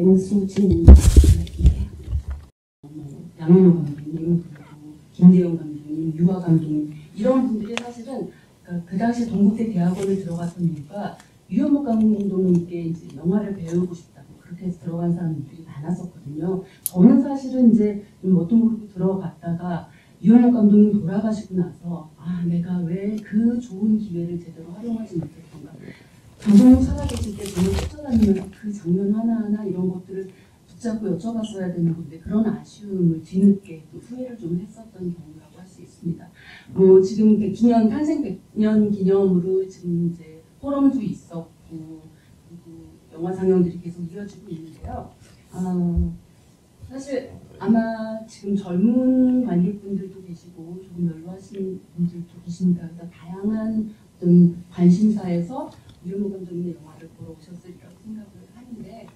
맹수진 양현호 감독님, 그리고 김대영 감독님, 유아 감독님 이런 분들이 사실은 그 당시 동국대 대학원을 들어갔던 이유가 유현목 감독님께 이제 영화를 배우고 싶다고 그렇게 해서 들어간 사람들이 많았었거든요. 저는 사실은 이제 좀 뭣도 모르고 들어갔다가 유현목 감독님 돌아가시고 나서 내가 왜 그 좋은 기회를 제대로 활용하지 못했던가. 감독님 살아계실 때 저는 쫓아다니면서 그 장면 하나하나 이런 것들을 붙잡고 여쭤봤어야 되는 건데 그런 아쉬움을 뒤늦게 또 후회를 좀 했었던 경우라고 할 수 있습니다. 뭐 지금 100주년 탄생 100년 기념으로 지금 이제 포럼도 있었고 그리고 영화 상영들이 계속 이어지고 있는데요. 사실 아마 지금 젊은 관객분들도 계시고 조금 연로하신 분들도 계십니다. 그래서 다양한 어떤 관심사에서 유현목 감독님의 영화를 보러 오셨으리라고 생각을 하는데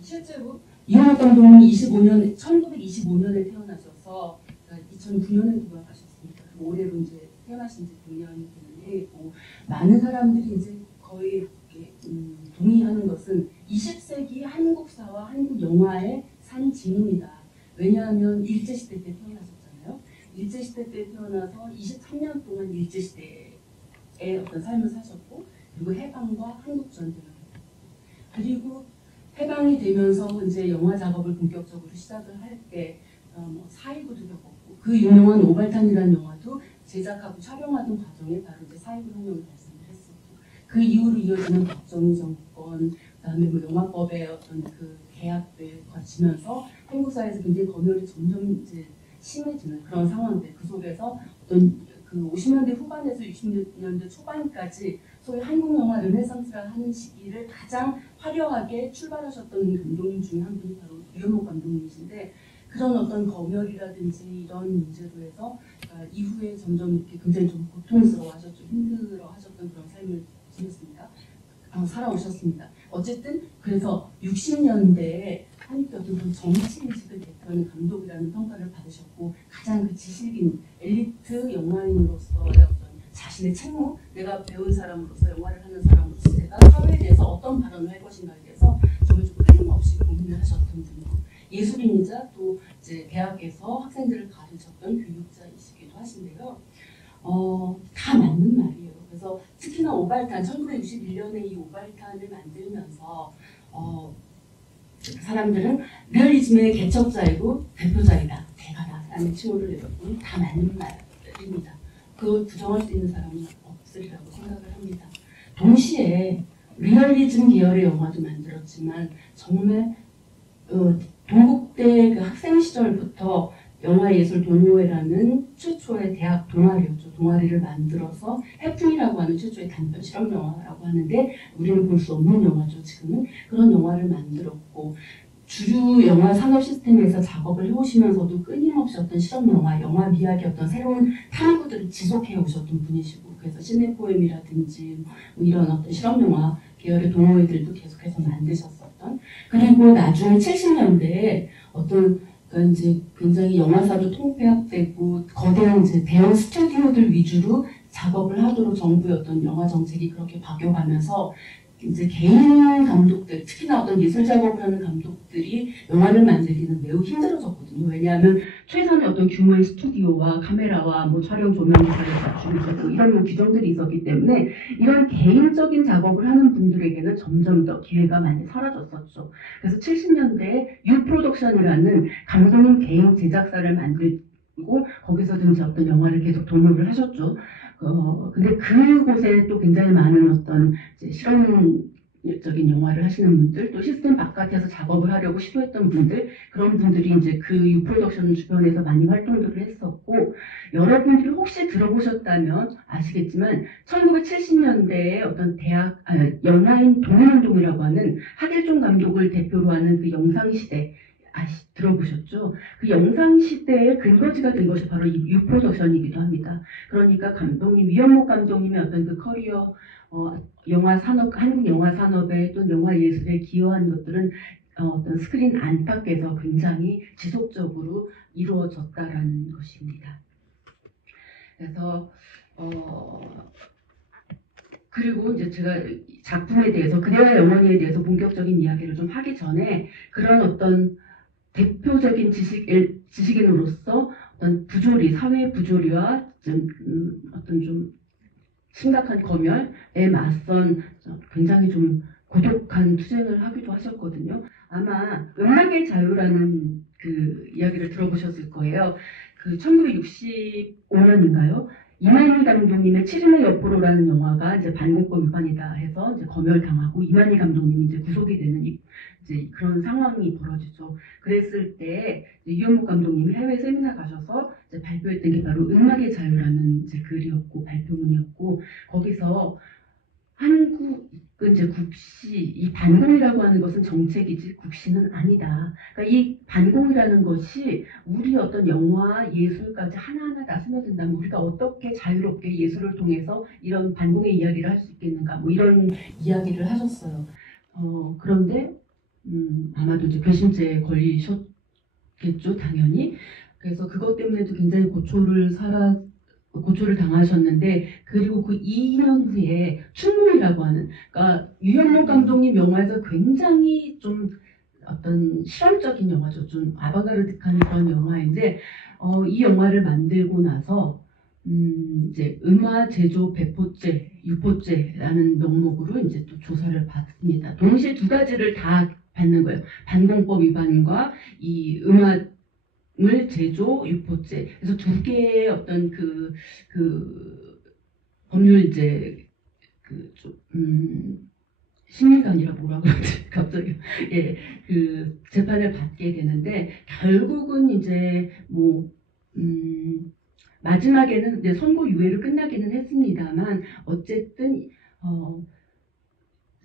실제로 유현목 감독님이 1925년에 태어나셔서 2009년에 돌아가셨습니다. 올해로 이제 태어나신 지 100년이 되는 해이고 많은 사람들이 이제 거의 동의하는 것은 20세기 한국사와 한국 영화의 산증입니다. 왜냐하면 일제시대 때 태어나셨잖아요. 일제시대 때 태어나서 23년 동안 일제시대의 어떤 삶을 사셨고 그리고 해방과 한국전쟁을 했고 그리고 해방이 되면서 이제 영화 작업을 본격적으로 시작을 할 때 4.19도 겪었고 그 유명한 오발탄이라는 영화도 제작하고 촬영하던 과정에 바로 이제 4.19 혁명이 발생을 했었고 그 이후로 이어지는 박정희 정권 그다음에 뭐 영화법의 어떤 그 개혁들 거치면서 한국 사회에서 굉장히 검열이 점점 이제 심해지는 그런 상황들 그 속에서 어떤 그 50년대 후반에서 60년대 초반까지 소위 한국 영화 르네상스라 하는 시기를 가장 화려하게 출발하셨던 감독님 중에 한 분이 바로 유현목 감독님이신데 그런 어떤 검열이라든지 이런 문제로 해서 이후에 점점 이렇게 굉장히 좀 고통스러워하셨죠. 힘들어하셨던 그런 삶을 지냈습니다. 살아오셨습니다. 어쨌든 그래서 60년대에 한국의 어떤 그런 정치인식을 대표하는 감독이라는 평가를 받으셨고 가장 그 지식인 엘리트 영화인으로서의 어떤 자신의 책무, 내가 배운 사람으로서 영화를 하는 사람으로서 제가 사회에 대해서 어떤 발언을 할 것인가에 대해서 정말 좀 끊임없이 고민을 하셨던 분이고 예술인이자 또 이제 대학에서 학생들을 가르쳤던 교육자이시기도 하신데요. 다 맞는 말이에요. 그래서 특히나 오발탄, 1961년에 이 오발탄을 만들면서 사람들은 리얼리즘의 개척자이고 대표자이다, 대가다라는 칭호를 내렸고 다 맞는 말입니다. 그걸 부정할 수 있는 사람은 없으리라고 생각을 합니다. 동시에 리얼리즘 계열의 영화도 만들었지만 정말 동국대 그 학생 시절부터 영화예술동호회라는 최초의 대학 동아리였죠. 동아리를 만들어서 해풍이라고 하는 최초의 단편 실험 영화라고 하는데 우리는 볼 수 없는 영화죠. 지금은 그런 영화를 만들었고 주류 영화 산업 시스템에서 작업을 해오시면서도 끊임없이 어떤 실험 영화, 영화 미학의 어떤 새로운 탐구들을 지속해 오셨던 분이시고 그래서 시네포엠이라든지 뭐 이런 어떤 실험 영화 계열의 동호회들도 계속해서 만드셨었던 그리고 나중에 70년대에 어떤 그러니까 이제 굉장히 영화사도 통폐합되고 거대한 이제 대형 스튜디오들 위주로 작업을 하도록 정부의 어떤 영화 정책이 그렇게 바뀌어가면서 이제 개인 감독들, 특히나 어떤 예술 작업을 하는 감독들이 영화를 만들기는 매우 힘들어졌거든요. 왜냐하면 최소한의 어떤 규모의 스튜디오와 카메라와 뭐 촬영 조명기사를 갖추고 있었고 이런 뭐 규정들이 있었기 때문에 이런 개인적인 작업을 하는 분들에게는 점점 더 기회가 많이 사라졌었죠. 그래서 70년대에 유프로덕션이라는 감독님 개인 제작사를 만들고 거기서도 이제 어떤 영화를 계속 동업을 하셨죠. 근데 그곳에 또 굉장히 많은 어떤 이제 실험적인 영화를 하시는 분들, 또 시스템 바깥에서 작업을 하려고 시도했던 분들, 그런 분들이 이제 그 유프로덕션 주변에서 많이 활동들을 했었고, 여러분들이 혹시 들어보셨다면 아시겠지만, 1970년대에 어떤 영화인 동문운동이라고 하는 하길종 감독을 대표로 하는 그 영상시대, 들어보셨죠? 그 영상시대의 근거지가 된 것이 바로 이 유프로덕션이기도 합니다. 그러니까 감독님, 유현목 감독님의 어떤 그 커리어, 영화 산업, 한국 영화 산업에 또 영화 예술에 기여한 것들은 어떤 스크린 안팎에서 굉장히 지속적으로 이루어졌다라는 것입니다. 그래서 그리고 이제 제가 작품에 대해서 그대와 영원히에 대해서 본격적인 이야기를 좀 하기 전에 그런 어떤 대표적인 지식인으로서 어떤 부조리, 사회 부조리와 좀, 어떤 좀 심각한 검열에 맞선 굉장히 좀 고독한 투쟁을 하기도 하셨거든요. 아마 음악의 자유라는 그 이야기를 들어보셨을 거예요. 그 1965년인가요? 이만희 감독님의 7인의 여포로라는 영화가 이제 반공법 위반이다 해서 이제 검열당하고 이만희 감독님이 이제 구속이 되는 이제 그런 상황이 벌어지죠. 그랬을 때 이현목 감독님이 해외 세미나 가셔서 이제 발표했던 게 바로 음악의 자유라는 이제 글이었고 발표문이었고 거기서 한국은 이제 국시, 이 반공이라고 하는 것은 정책이지 국시는 아니다. 그러니까 이 반공이라는 것이 우리 어떤 영화, 예술까지 하나하나 다 스며든다면 우리가 어떻게 자유롭게 예술을 통해서 이런 반공의 이야기를 할 수 있겠는가, 뭐 이런 이야기를 하셨어요. 그런데 아마도 이제 괘씸죄에 걸리셨겠죠, 당연히. 그래서 그것 때문에도 굉장히 고초를 당하셨는데 그리고 그 2년 후에 춘몽이라고 하는 그러니까 유현목 감독님 영화에서 굉장히 좀 어떤 실험적인 영화죠. 좀 아방가르드한 그런 영화인데 이 영화를 만들고 나서 이제 음화 제조 배포죄, 유포죄라는 명목으로 이제 또 조사를 받습니다. 동시에 두 가지를 다 받는 거예요. 반공법 위반과 이 음화 물 제조 유포죄 그래서 두 개의 어떤 그 법률 이제 심의관이라 뭐라 그러지 갑자기 그 재판을 받게 되는데 결국은 이제 뭐 마지막에는 이제 선고 유예로 끝나기는 했습니다만 어쨌든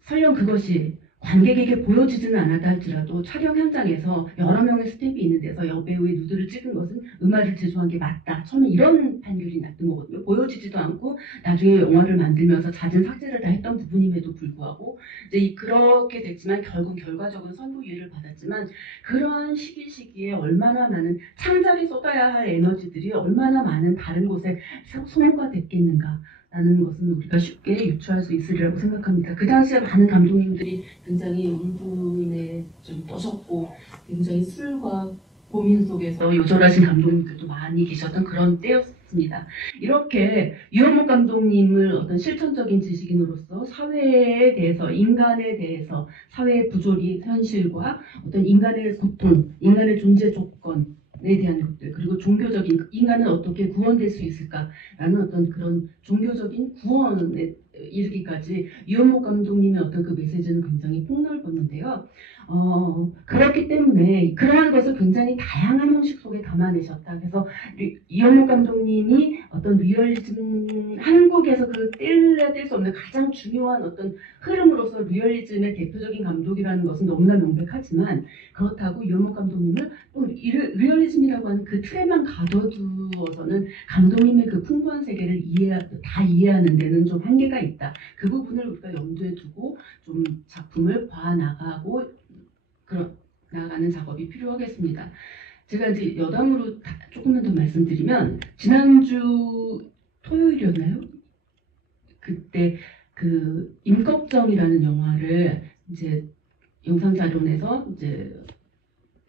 설령 그것이 관객에게 보여지지는 않았다 할지라도 촬영 현장에서 여러 명의 스태프이 있는 데서 여배우의 누드를 찍은 것은 음악을 제조한 게 맞다. 처음에 이런 판결이 났던 거거든요. 보여지지도 않고 나중에 영화를 만들면서 잦은 삭제를 다 했던 부분임에도 불구하고 이제 그렇게 됐지만 결국 결과적으로 선고유예를 받았지만 그러한 시기에 얼마나 많은 창작에 쏟아야 할 에너지들이 얼마나 많은 다른 곳에 소모가 됐겠는가. 라는 것은 우리가 쉽게 유추할 수 있으리라고 생각합니다. 그 당시에 많은 감독님들이 굉장히 울분에 좀 떠셨고 굉장히 술과 고민 속에서 요절하신 감독님들도 많이 계셨던 그런 때였습니다. 이렇게 유현목 감독님을 어떤 실천적인 지식인으로서 사회에 대해서 인간에 대해서 사회의 부조리 현실과 어떤 인간의 고통, 인간의 존재 조건 에 대한 것들 그리고 종교적인 인간은 어떻게 구원될 수 있을까라는 어떤 그런 종교적인 구원에 이르기까지 유현목 감독님의 어떤 그 메시지는 굉장히 폭넓었는데요. 그렇기 때문에 그러한 것을 굉장히 다양한 형식 속에 담아내셨다. 그래서 유현목 감독님이 어떤 리얼리즘 한국에서 그 뗄래야 뗄 수 없는 가장 중요한 어떤 흐름으로서 리얼리즘의 대표적인 감독이라는 것은 너무나 명백하지만 그렇다고 유현목 감독님은 또 리얼리즘이라고 하는 그 틀에만 가둬두어서는 감독님의 그 풍부한 세계를 다 이해하는 데는 좀 한계가 있다. 그 부분을 우리가 염두에 두고 좀 작품을 봐나가고 나가는 작업이 필요하겠습니다. 제가 이제 여담으로 조금만 더 말씀드리면 지난주 토요일이었나요? 그때 그 임꺽정이라는 영화를 이제 영상자료원에서 이제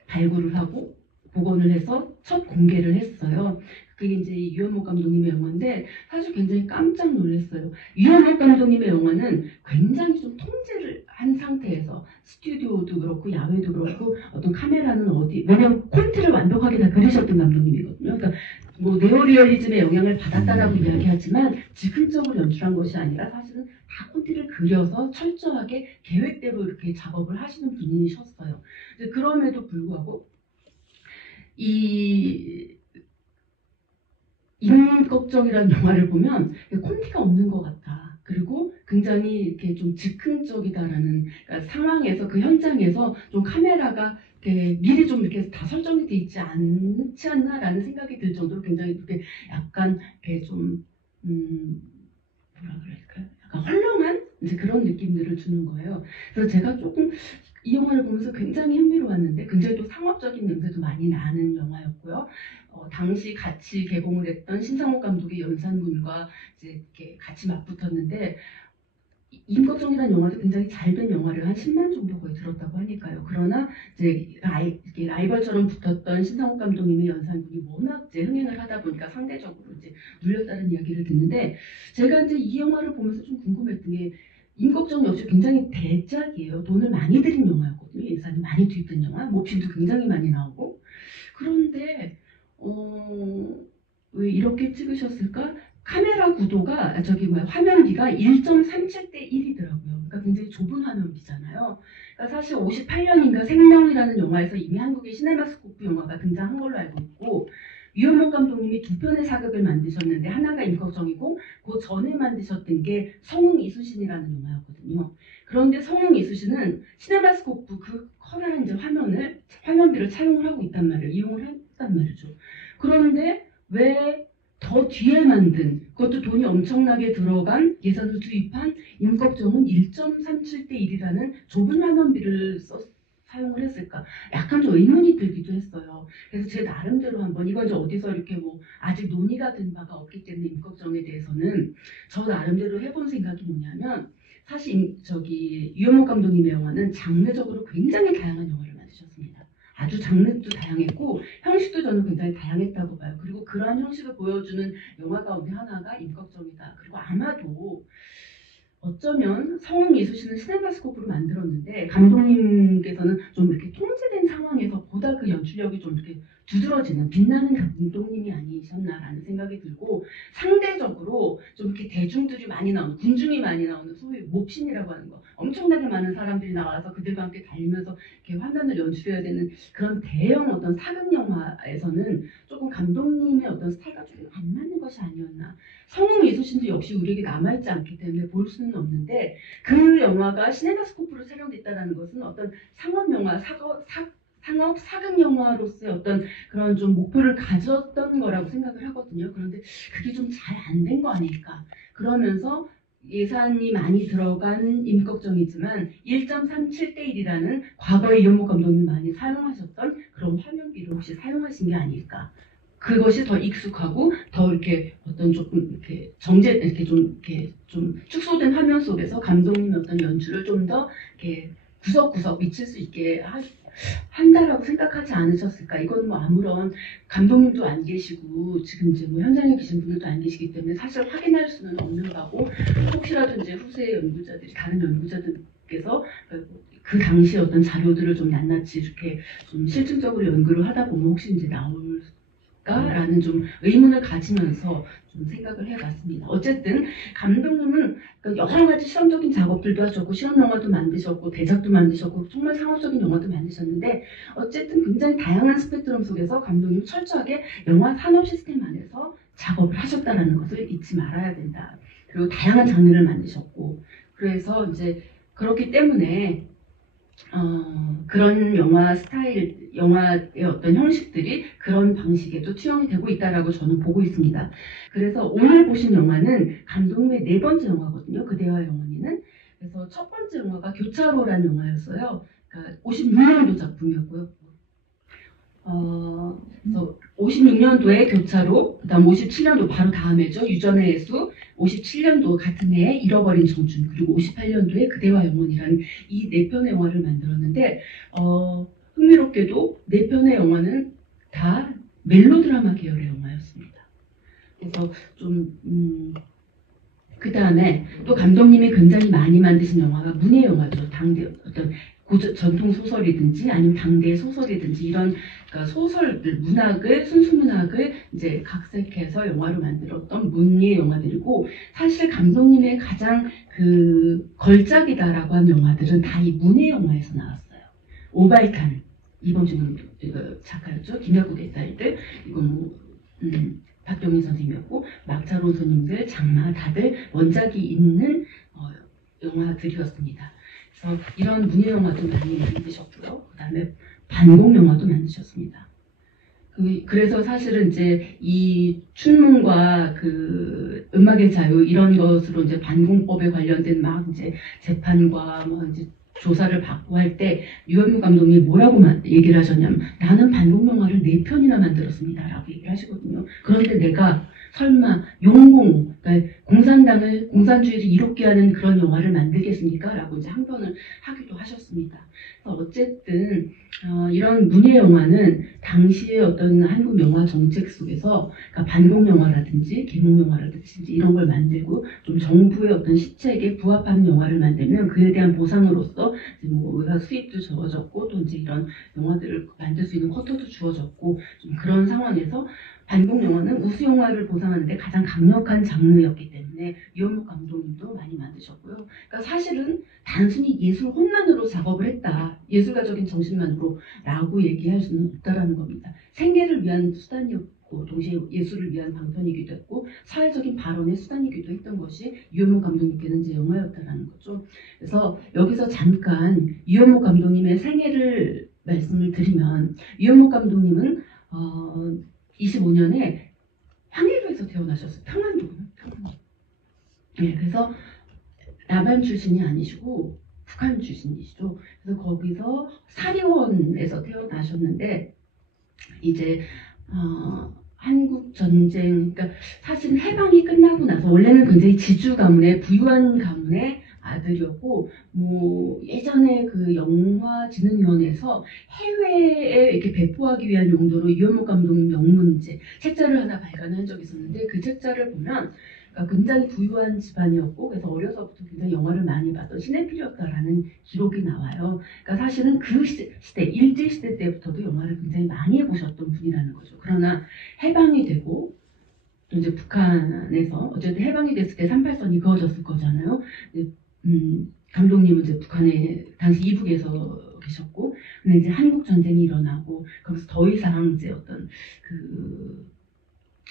발굴을 하고 복원을 해서 첫 공개를 했어요. 그게 이제 유현목 감독님의 영화인데 사실 굉장히 깜짝 놀랐어요. 유현목 감독님의 영화는 굉장히 좀 통제를 한 상태에서 스튜디오도 그렇고 야외도 그렇고 어떤 카메라는 왜냐면 콘티를 완벽하게 다 그리셨던 감독님이거든요. 그러니까 뭐 네오리얼리즘의 영향을 받았다라고 이야기하지만 즉흥적으로 연출한 것이 아니라 사실은 다 콘티를 그려서 철저하게 계획대로 이렇게 작업을 하시는 분이셨어요. 그럼에도 불구하고 이 임꺽정이라는 영화를 보면 콘티가 없는 것 같다. 그리고 굉장히 이렇게 좀 즉흥적이다라는 그러니까 상황에서 그 현장에서 좀 카메라가 이렇게 미리 좀 이렇게 다 설정이 돼 있지 않지 않나라는 생각이 들 정도로 굉장히 이렇게 약간 이렇게 좀 뭐라 그럴까요? 약간 헐렁한 이제 그런 느낌들을 주는 거예요. 그래서 제가 조금 이 영화를 보면서 굉장히 흥미로웠는데 굉장히 또 상업적인 냄새도 많이 나는 영화였고요. 당시 같이 개봉을 했던 신상옥 감독의 연산문과 이제 이렇게 같이 맞붙었는데 임꺽정이라는 영화도 굉장히 잘 된 영화를 한 10만 정도 거의 들었다고 하니까요. 그러나 이제 이렇게 라이벌처럼 붙었던 신상욱 감독님의 연산군이 워낙 이제 흥행을 하다 보니까 상대적으로 이제 눌렸다는 이야기를 듣는데, 제가 이제 이 영화를 보면서 좀 궁금했던 게, 임꺽정 역시 굉장히 대작이에요. 돈을 많이 들인 영화였거든요. 예산이 많이 투입된 영화, 몹신도 굉장히 많이 나오고. 그런데 왜 이렇게 찍으셨을까? 카메라 구도가 화면비가 1.37대 1이더라고요. 그러니까 굉장히 좁은 화면비잖아요. 그러니까 사실 58년인가 생명이라는 영화에서 이미 한국의 시네마스코프 영화가 등장한 걸로 알고 있고, 유현목 감독님이 두 편의 사극을 만드셨는데 하나가 임꺽정이고 그 전에 만드셨던 게 성웅 이순신이라는 영화였거든요. 그런데 성웅 이순신은 시네마스코프 그 커다란 이제 화면비를 차용을 하고 있단 말이에요. 이용을 했단 말이죠. 그런데 왜 더 뒤에 만든, 그것도 돈이 엄청나게 들어간 예산을 투입한 임꺽정은 1.37대 1이라는 좁은 화면비를 사용을 했을까? 약간 좀 의문이 들기도 했어요. 그래서 제 나름대로 한번, 이건 이제 어디서 이렇게 뭐 아직 논의가 된 바가 없기 때문에 임꺽정에 대해서는 저 나름대로 해본 생각이 뭐냐면, 사실 유현목 감독님의 영화는 장르적으로 굉장히 다양한 영화를 만드셨습니다. 아주 장르도 다양했고 형식도 저는 굉장히 다양했다고 봐요. 그리고 그러한 형식을 보여주는 영화 가운데 하나가 임꺽정이다. 그리고 아마도 어쩌면 성웅 이순신은 시네마스코프로 만들었는데 감독님께서는 좀 이렇게 통제된 상황에서 보다 그 연출력이 좀 이렇게 두드러지는 빛나는 감독님이 아니셨나라는 생각이 들고, 상대적으로 좀 이렇게 대중들이 많이 나오는, 군중이 많이 나오는 소위 몹신이라고 하는 거, 엄청나게 많은 사람들이 나와서 그들과 함께 달리면서 이렇게 화면을 연출해야 되는 그런 대형 어떤 사극 영화에서는 조금 감독님의 어떤 스타일과 좀 안 맞는 것이 아니었나. 성웅 이순신도 역시 우리에게 남아있지 않기 때문에 볼 수는 없는데, 그 영화가 시네마스코프로 촬영됐다는 것은 어떤 상업 영화, 상업 사극 영화로서의 어떤 그런 좀 목표를 가졌던 거라고 생각을 하거든요. 그런데 그게 좀 잘 안 된 거 아닐까. 그러면서 예산이 많이 들어간 임꺽정이지만 1.37대 1이라는 과거에 이현목 감독님이 많이 사용하셨던 그런 화면비를 혹시 사용하신 게 아닐까. 그것이 더 익숙하고 더 이렇게 어떤 조금 이렇게 이렇게 좀 축소된 화면 속에서 감독님의 어떤 연출을 좀 더 이렇게 구석구석 미칠 수 있게 한다라고 생각하지 않으셨을까? 이건 뭐 아무런 감독님도 안 계시고 지금 이제 뭐 현장에 계신 분들도 안 계시기 때문에 사실 확인할 수는 없는 거고, 혹시라도 이제 후세 연구자들이, 다른 연구자들께서 그 당시 어떤 자료들을 좀 낱낱이 이렇게 좀 실증적으로 연구를 하다 보면 혹시 이제 나올까라는 좀 의문을 가지면서 좀 생각을 해봤습니다. 어쨌든 감독님은 여러 가지 실험적인 작업들도 하셨고 실험 영화도 만드셨고 대작도 만드셨고 정말 상업적인 영화도 만드셨는데, 어쨌든 굉장히 다양한 스펙트럼 속에서 감독님 철저하게 영화 산업 시스템 안에서 작업을 하셨다는 것을 잊지 말아야 된다. 그리고 다양한 장르를 만드셨고, 그래서 이제 그렇기 때문에 그런 영화 스타일, 영화의 어떤 형식들이 그런 방식에도 투영이 되고 있다라고 저는 보고 있습니다. 그래서 오늘 보신 영화는 감독님의 4번째 영화거든요. 그대와 영원히는. 그래서 첫 번째 영화가 교차로라는 영화였어요. 그러니까 56년도 작품이었고요. 그래서 56년도에 교차로, 그 다음 57년도 바로 다음 해죠. 유전의 예수, 57년도 같은 해에 잃어버린 청춘, 그리고 58년도에 그대와 영원이라는 이 4편의 영화를 만들었는데, 흥미롭게도 4편의 영화는 다 멜로드라마 계열의 영화였습니다. 그래서 좀 그 다음에 또 감독님이 굉장히 많이 만드신 영화가 문예 영화죠. 당대 어떤 전통 소설이든지 아니면 당대 소설이든지 이런, 그러니까 소설들, 문학을, 순수 문학을 이제 각색해서 영화로 만들었던 문예 영화들이고, 사실 감독님의 가장 그 걸작이다라고 한 영화들은 다 이 문예 영화에서 나왔어요. 오발탄, 이범준 작가였죠. 김약국의 딸들, 이거 뭐 박경민 선생님이었고, 막차로 손님들, 장마, 다들 원작이 있는 영화들이었습니다. 그래서 이런 문예 영화도 많이 만드셨고요. 그 다음에 반공 영화도 만드셨습니다. 그래서 사실은 이제 이 춘문과 그 음악의 자유 이런 것으로 이제 반공법에 관련된 막 이제 재판과 뭐 이제 조사를 받고 할 때 유현무 감독님이 뭐라고 얘기를 하셨냐면 나는 반공 영화를 4편이나 만들었습니다라고 얘기를 하시거든요. 그런데 내가 설마 용공, 그러니까 공산주의를 이롭게 하는 그런 영화를 만들겠습니까? 라고 이제 항변을 하기도 하셨습니다. 어쨌든 이런 문예 영화는 당시의 어떤 한국 영화 정책 속에서 그러니까 반공 영화라든지 개몽 영화라든지 이런 걸 만들고 좀 정부의 어떤 시책에 부합하는 영화를 만들면 그에 대한 보상으로서 이제 뭐 의학 수입도 주어졌고 또 이제 이런 영화들을 만들 수 있는 쿼터도 주어졌고 좀 그런 상황에서 반공 영화는 우수 영화를 보상하는데 가장 강력한 장르였기 때문에 유현목 감독님도 많이 만드셨고요. 그러니까 사실은 단순히 예술 혼만으로 작업을 했다. 예술가적인 정신만으로 라고 얘기할 수는 없다라는 겁니다. 생계를 위한 수단이었고 동시에 예술을 위한 방편이기도 했고 사회적인 발언의 수단이기도 했던 것이 유현목 감독님께는 이제 영화였다라는 거죠. 그래서 여기서 잠깐 유현목 감독님의 생애를 말씀을 드리면 유현목 감독님은 25년에 항해도에서 태어나셨어요. 평안도. 네, 그래서 남한 출신이 아니시고 북한 출신이시죠. 그래서 거기서 사리원에서 태어나셨는데 이제 한국 전쟁, 그러니까 사실 해방이 끝나고 나서 원래는 굉장히 지주 가문의 부유한 가문의 아들이었고 뭐 예전에 그 영화진흥위원회에서 해외에 이렇게 배포하기 위한 용도로 유현목 감독님 영문제 책자를 하나 발간한 적이 있었는데 그 책자를 보면 굉장히 부유한 집안이었고 그래서 어려서부터 굉장히 영화를 많이 봤던 시네필이었다라는 기록이 나와요. 그러니까 사실은 그 시대 일제시대 때부터도 영화를 굉장히 많이 해보셨던 분이라는 거죠. 그러나 해방이 되고 또 이제 북한에서 어쨌든 해방이 됐을 때 38선이 그어졌을 거잖아요. 감독님은 이제 북한에 당시 이북에서 계셨고 근데 이제 한국 전쟁이 일어나고 거기서 더 이상 이제 어떤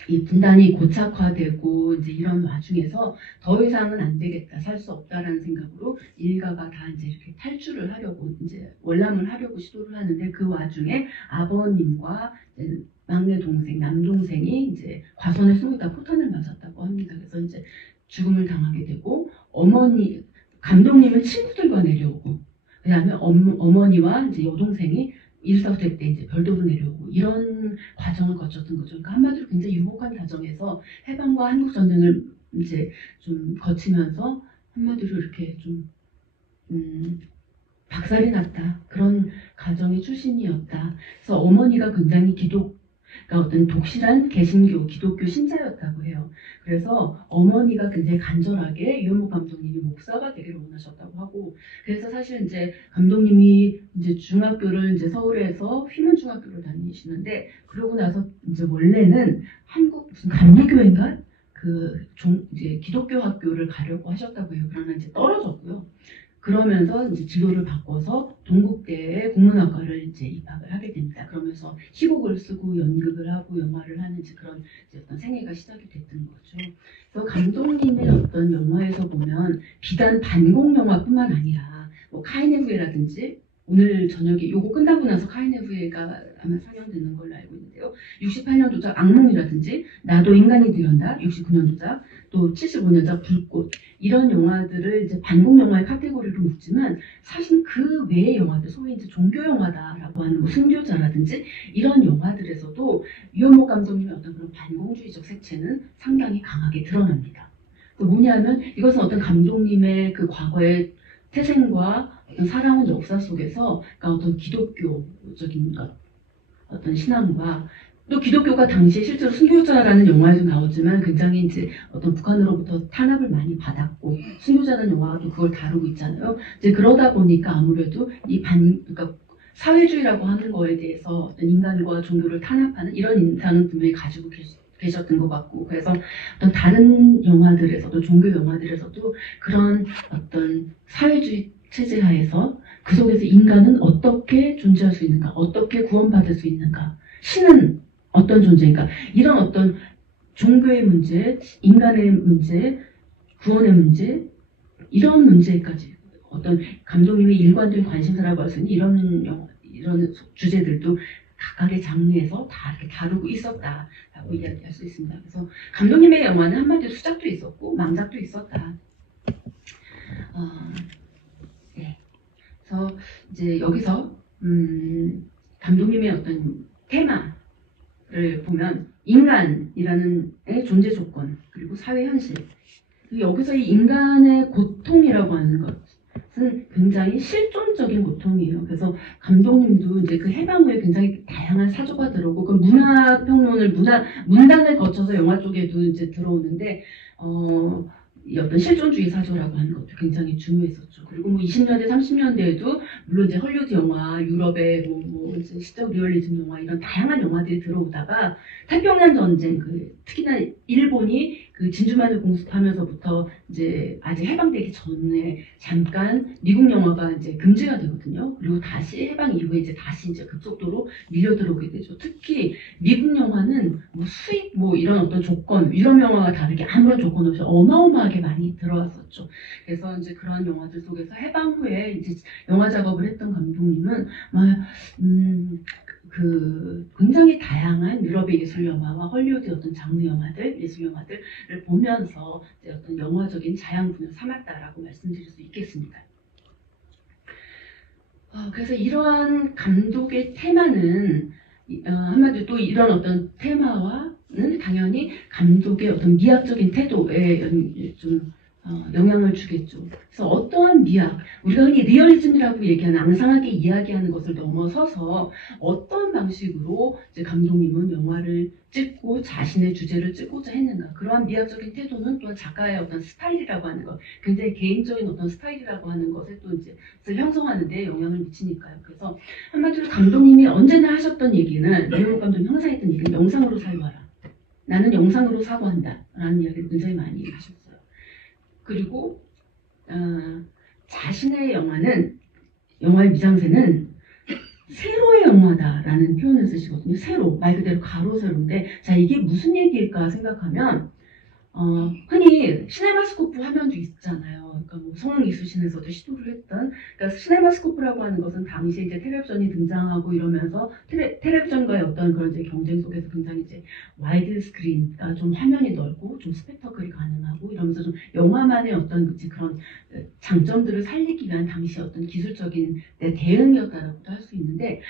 이 분단이 고착화되고 이제 이런 와중에서 더 이상은 안 되겠다, 살 수 없다라는 생각으로 일가가 다 이제 이렇게 탈출을 하려고 이제 월남을 하려고 시도를 하는데 그 와중에 아버님과 이제 막내 동생, 남동생이 이제 과선을 쏘다 포탄을 맞았다고 합니다. 그래서 이제 죽음을 당하게 되고 감독님은 친구들과 내려오고 그다음에 어머니와 이제 여동생이 일사후퇴 때 이제 별도로 내려오고 이런 과정을 거쳤던 거죠. 그러니까 한마디로 굉장히 유복한 과정에서 해방과 한국 전쟁을 이제 좀 거치면서 한마디로 이렇게 좀 박살이 났다 그런 가정의 출신이었다. 그래서 어머니가 굉장히 그러니까 어떤 독실한 개신교, 기독교 신자였다고 해요. 그래서 어머니가 굉장히 간절하게 유현목 감독님이 목사가 되기를 원하셨다고 하고, 그래서 사실 이제 감독님이 이제 중학교를 이제 서울에서 휘문중학교를 다니시는데, 그러고 나서 이제 원래는 한국 무슨 감리교회인가? 이제 기독교 학교를 가려고 하셨다고 해요. 그러나 이제 떨어졌고요. 그러면서 이제 진로를 바꿔서 동국대에 국문학과를 이제 입학을 하게 됩니다. 그러면서 희곡을 쓰고 연극을 하고 영화를 하는 그런 이제 어떤 생애가 시작이 됐던 거죠. 그래서 감독님의 어떤 영화에서 보면 비단 반공 영화뿐만 아니라 뭐 카인의 후예라든지 오늘 저녁에 요거 끝나고 나서 카인의 후예가 아마 상영되는 걸로 알고 있는데요. 68년도작 악몽이라든지 나도 인간이 되었다 69년도작 또 75년작 불꽃 이런 영화들을 이제 반공 영화의 카테고리로 묻지만 사실 그 외의 영화들 소위 이제 종교 영화다라고 하는 뭐 순교자라든지 이런 영화들에서도 유현목 감독님의 어떤 그런 반공주의적 색채는 상당히 강하게 드러납니다. 뭐냐면 이것은 어떤 감독님의 그 과거의 태생과 어떤 살아온 역사 속에서 그러니까 어떤 기독교적인 어떤 신앙과 또 기독교가 당시에 실제로 순교자라는 영화에도 나오지만 굉장히 이제 어떤 북한으로부터 탄압을 많이 받았고 순교자라는 영화가 또 그걸 다루고 있잖아요. 이제 그러다 보니까 아무래도 그러니까 사회주의라고 하는 거에 대해서 어떤 인간과 종교를 탄압하는 이런 인상은 분명히 가지고 계셨던 것 같고 그래서 어떤 다른 영화들에서도 종교 영화들에서도 그런 어떤 사회주의 체제 하에서 그 속에서 인간은 어떻게 존재할 수 있는가, 어떻게 구원받을 수 있는가, 신은 어떤 존재인가 이런 어떤 종교의 문제, 인간의 문제, 구원의 문제 이런 문제까지 어떤 감독님의 일관된 관심사라고 할 수 있는 이런 주제들도 각각의 장르에서 다 이렇게 다루고 있었다라고 이야기할 수 있습니다. 그래서 감독님의 영화는 한마디로 수작도 있었고 망작도 있었다. 네. 그래서 이제 여기서 감독님의 어떤 테마를 보면 인간이라는 의 존재 조건 그리고 사회 현실 여기서 이 인간의 고통이라고 하는 것은 굉장히 실존적인 고통이에요. 그래서 감독님도 이제 그 해방 후에 굉장히 다양한 사조가 들어오고 그 문화 평론을 문단을 거쳐서 영화 쪽에도 이제 들어오는데 이 어떤 실존주의 사조라고 하는 것도 굉장히 중요했었죠. 그리고 뭐 20년대, 30년대에도 물론 이제 헐리우드 영화, 유럽의 뭐 이제 시적 리얼리즘 영화 이런 다양한 영화들이 들어오다가 태평양 전쟁, 특히나 일본이 그 진주만을 공습하면서부터 이제 아직 해방되기 전에 잠깐 미국 영화가 이제 금지가 되거든요. 그리고 다시 해방 이후에 이제 다시 이제 급속도로 밀려 들어오게 되죠. 특히 미국 영화는 뭐 수입 뭐 이런 어떤 조건, 유럽 영화와 다르게 아무런 조건 없이 어마어마하게 많이 들어왔었죠. 그래서 이제 그런 영화들 속에서 해방 후에 이제 영화 작업을 했던 감독님은 굉장히 다양한 유럽의 예술 영화와 헐리우드의 어떤 장르 영화들, 예술 영화들을 보면서 이제 어떤 영화적인 자양분을 삼았다라고 말씀드릴 수 있겠습니다. 그래서 이러한 감독의 테마는 한마디로 또 이런 어떤 테마와는 당연히 감독의 어떤 미학적인 태도에 좀 영향을 주겠죠. 그래서 어떠한 미학, 우리가 흔히 리얼리즘이라고 얘기하는 앙상하게 이야기하는 것을 넘어서서 어떤 방식으로 이제 감독님은 영화를 찍고 자신의 주제를 찍고자 했는가. 그러한 미학적인 태도는 또한 작가의 어떤 스타일이라고 하는 것, 굉장히 개인적인 어떤 스타일이라고 하는 것에 또 이제 형성하는 데 영향을 미치니까요. 그래서 한마디로 감독님이 언제나 하셨던 얘기는, 레오 감독님이 항상 했던 얘기는 영상으로 살아라. 나는 영상으로 사고한다. 라는 이야기를 굉장히 많이 하셨어요. 그리고 자신의 영화의 미장센은 세로의 영화다라는 표현을 쓰시거든요. 세로, 말 그대로 가로 세로인데 자 이게 무슨 얘기일까 생각하면 흔히 시네마스코프 화면도 있잖아요. 그러니까 뭐 성이수신에서도 시도를 했던, 그러니까 시네마스코프라고 하는 것은 당시 이제 텔레비전이 등장하고 이러면서 텔레비전과의 어떤 그런 이제 경쟁 속에서 굉장히 이제 와이드 스크린, 그러니까 좀 화면이 넓고 좀 스펙터클이 가능하고 이러면서 좀 영화만의 어떤 그런 장점들을 살리기 위한 당시 어떤 기술적인 대응이었다라고도 할 수 있는데.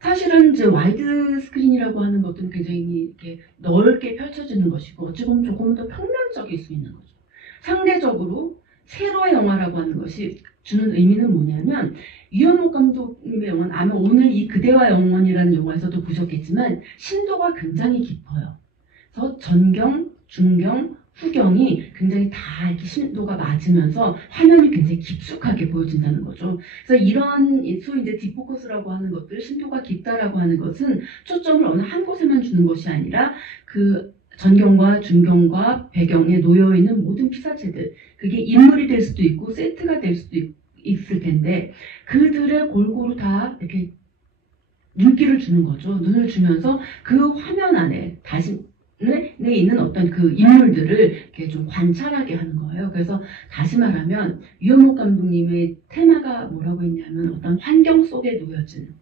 사실은 이제 와이드 스크린이라고 하는 것은 굉장히 이렇게 넓게 펼쳐지는 것이고 어찌 보면 조금 더 평면적일 수 있는 거죠. 상대적으로 세로의 영화라고 하는 것이 주는 의미는 뭐냐면 이현목 감독님의 영화는 아마 오늘 이 그대와 영원이라는 영화에서도 보셨겠지만 심도가 굉장히 깊어요. 그래서 전경, 중경, 후경이 굉장히 다 이렇게 심도가 맞으면서 화면이 굉장히 깊숙하게 보여진다는 거죠. 그래서 이런 소위 이제 디포커스라고 하는 것들, 심도가 깊다라고 하는 것은 초점을 어느 한 곳에만 주는 것이 아니라 그 전경과 중경과 배경에 놓여 있는 모든 피사체들, 그게 인물이 될 수도 있고 세트가 될 수도 있을 텐데 그들의 골고루 다 이렇게 눈길을 주는 거죠. 눈을 주면서 그 화면 안에 내 있는 어떤 그 인물들을 이렇게 좀 관찰하게 하는 거예요. 그래서 다시 말하면 이현목 감독님의 테마가 뭐라고 했냐면 어떤 환경 속에 놓여진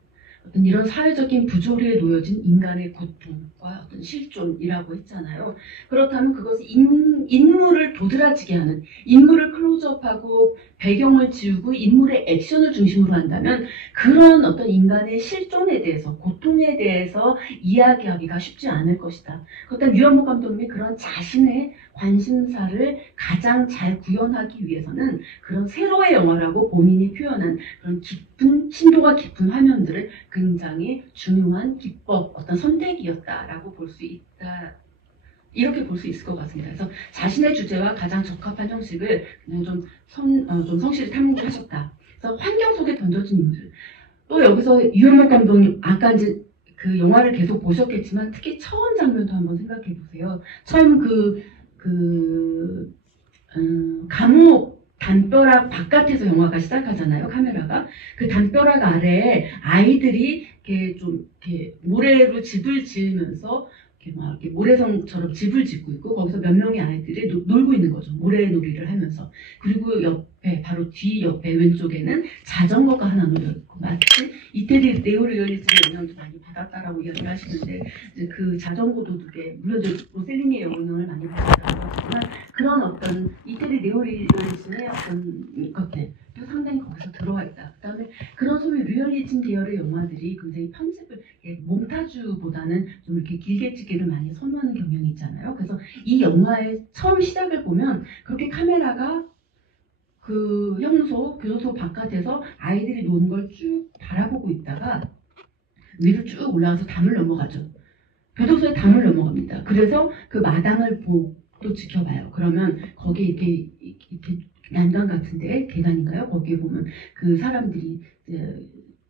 어떤 이런 사회적인 부조리에 놓여진 인간의 고통과 어떤 실존이라고 했잖아요. 그렇다면 그것이 인물을 도드라지게 하는, 인물을 클로즈업하고 배경을 지우고 인물의 액션을 중심으로 한다면 그런 어떤 인간의 실존에 대해서, 고통에 대해서 이야기하기가 쉽지 않을 것이다. 그렇다면 이현목 감독님이 그런 자신의 관심사를 가장 잘 구현하기 위해서는 그런 세로의 영화라고 본인이 표현한 그런 깊은, 심도가 깊은 화면들을 굉장히 중요한 기법, 어떤 선택이었다라고 볼 수 있다. 이렇게 볼 수 있을 것 같습니다. 그래서 자신의 주제와 가장 적합한 형식을 그냥 좀 성실히 탐구하셨다. 그래서 환경 속에 던져진 인물. 또 여기서 이현목 감독님, 아까 이제 그 영화를 계속 보셨겠지만 특히 처음 장면도 한번 생각해 보세요. 처음 감옥 담벼락 바깥에서 영화가 시작하잖아요. 카메라가 그 담벼락 아래에 아이들이 이렇게 좀 이렇게 모래로 집을 지으면서 이렇게 막 이렇게 모래성처럼 집을 짓고 있고 거기서 몇 명의 아이들이 놀고 있는 거죠. 모래놀이를 하면서. 그리고 옆에 바로 뒤 옆에 왼쪽에는 자전거가 하나 놓여 있고 마치 이태리 네오리얼리즘의 영향도 많이 받았다라고 이야기를 하시는데 이제 그 자전거 도둑에 물론 로셀리니의 영향을 많이 받았다고 하지만 그런 어떤 이태리 네오리얼리즘의 어떤 것들 상당히 거기서 들어와 있다. 그다음에 그 굉장히 편집을 몽타주보다는 좀 이렇게 길게 찍기를 많이 선호하는 경향이 있잖아요. 그래서 이 영화의 처음 시작을 보면 그렇게 카메라가 그 형소, 교도소 바깥에서 아이들이 노는 걸 쭉 바라보고 있다가 위로 쭉 올라가서 담을 넘어가죠. 교도소의 담을 넘어갑니다. 그래서 그 마당을 또 지켜봐요. 그러면 거기 이렇게 난간 같은데 계단인가요? 거기에 보면 그 사람들이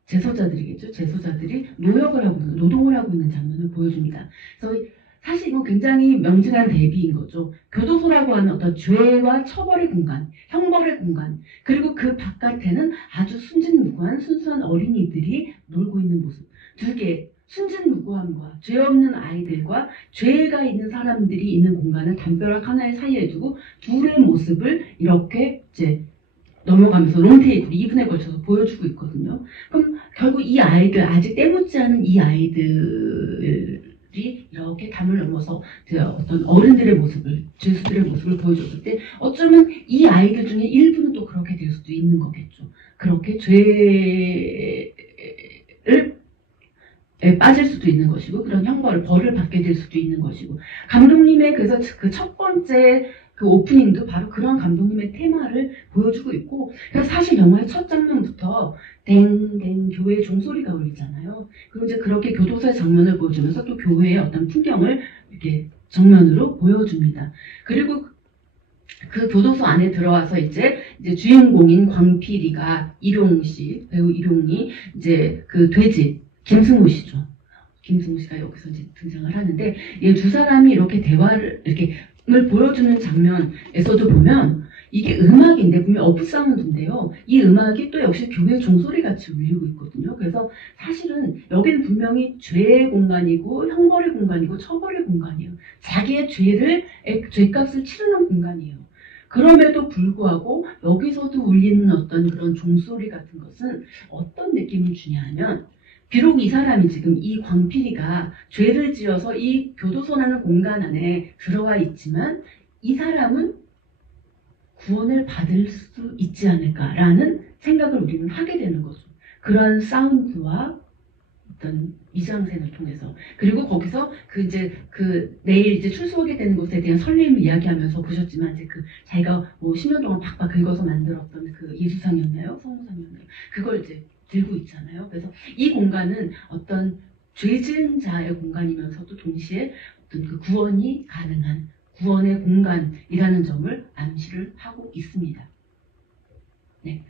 재소자들이겠죠. 재소자들이 노동을 하고 있는 장면을 보여줍니다. 그래서 사실 이건 굉장히 명징한 대비인 거죠. 교도소라고 하는 어떤 죄와 처벌의 공간, 형벌의 공간, 그리고 그 바깥에는 아주 순진무구한 순수한 어린이들이 놀고 있는 모습. 두 개, 순진무구함과 죄 없는 아이들과 죄가 있는 사람들이 있는 공간을 담벼락 하나의 사이에 두고 둘의 모습을 이렇게 이제 넘어가면서 롱테이크로 2분에 걸쳐서 보여주고 있거든요. 그럼 결국 이 아이들, 아직 때묻지 않은 이 아이들이 이렇게 담을 넘어서 어떤 어른들의 모습을, 죄수들의 모습을 보여줬을 때 어쩌면 이 아이들 중에 일부는 또 그렇게 될 수도 있는 거겠죠. 그렇게 죄를 빠질 수도 있는 것이고 그런 벌을 받게 될 수도 있는 것이고 감독님의 그래서 그 첫 번째 그 오프닝도 바로 그런 감독님의 테마를 보여주고 있고 그래서 사실 영화의 첫 장면부터 댕댕 교회 종소리가 울리잖아요. 그리고 이제 그렇게 교도소의 장면을 보여주면서 또 교회의 어떤 풍경을 이렇게 정면으로 보여줍니다. 그리고 그 교도소 안에 들어와서 이제 주인공인 광필이가 배우 일용이 이제 그 돼지 김승우 씨죠. 김승우 씨가 여기서 이제 등장을 하는데 이 두 사람이 이렇게 대화를 보여주는 장면에서도 보면 이게 음악인데 분명 어프 사운드인데요. 이 음악이 또 역시 교회 종소리 같이 울리고 있거든요. 그래서 사실은 여기는 분명히 죄의 공간이고 형벌의 공간이고 처벌의 공간이에요. 자기의 죄값을 치르는 공간이에요. 그럼에도 불구하고 여기서도 울리는 어떤 그런 종소리 같은 것은 어떤 느낌을 주냐 하면 비록 이 사람이 지금 이 광필이가 죄를 지어서 이 교도소라는 공간 안에 들어와 있지만 이 사람은 구원을 받을 수 있지 않을까라는 생각을 우리는 하게 되는 거죠. 그러한 사운드와 어떤 미장센을 통해서 그리고 거기서 내일 이제 출소하게 되는 것에 대한 설렘을 이야기하면서 보셨지만 자기가 10년 동안 박박 긁어서 만들었던 그 예수상이었나요? 성모상이었나요? 그걸 이제 들고 있잖아요. 그래서 이 공간은 어떤 죄 지은 자의 공간이면서도 동시에 어떤 그 구원이 가능한 구원의 공간이라는 점을 암시를 하고 있습니다. 네.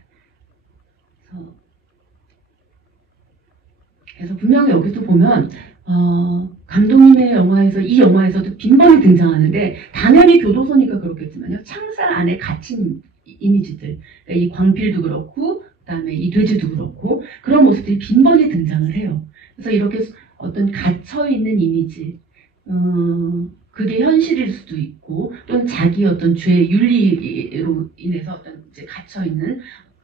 그래서 분명히 여기도 보면 감독님의 영화에서 이 영화에서도 빈번히 등장하는데 당연히 교도소니까 그렇겠지만요. 창살 안에 갇힌 이미지들, 그러니까 이 광필도 그렇고 그다음에 이 돼지도 그렇고 그런 모습들이 빈번히 등장을 해요. 그래서 이렇게 어떤 갇혀있는 이미지, 그게 현실일 수도 있고 또는 자기 어떤 죄 윤리로 인해서 어떤 이제 갇혀있는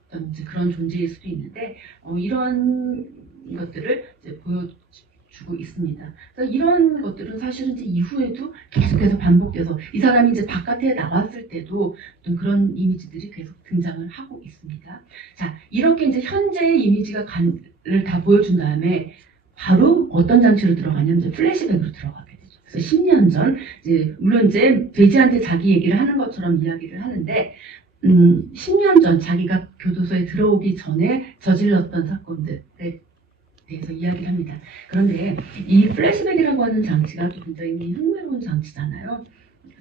어떤 이제 그런 존재일 수도 있는데 이런 것들을 이제 보여주고 있습니다. 그래서 이런 것들은 사실은 이제 이후에도 계속해서 반복돼서 이 사람이 이제 바깥에 나왔을 때도 어떤 그런 이미지들이 계속 등장을 하고 있습니다. 자, 이렇게 이제 현재의 이미지를 다 보여준 다음에 바로 어떤 장치로 들어가냐면 이제 플래시백으로 들어가게 되죠. 그래서 10년 전 물론 이제 돼지한테 자기 얘기를 하는 것처럼 이야기를 하는데 10년 전 자기가 교도소에 들어오기 전에 저질렀던 사건들에 대해서 이야기를 합니다. 그런데 이 플래시백이라고 하는 장치가 또 굉장히 흥미로운 장치잖아요.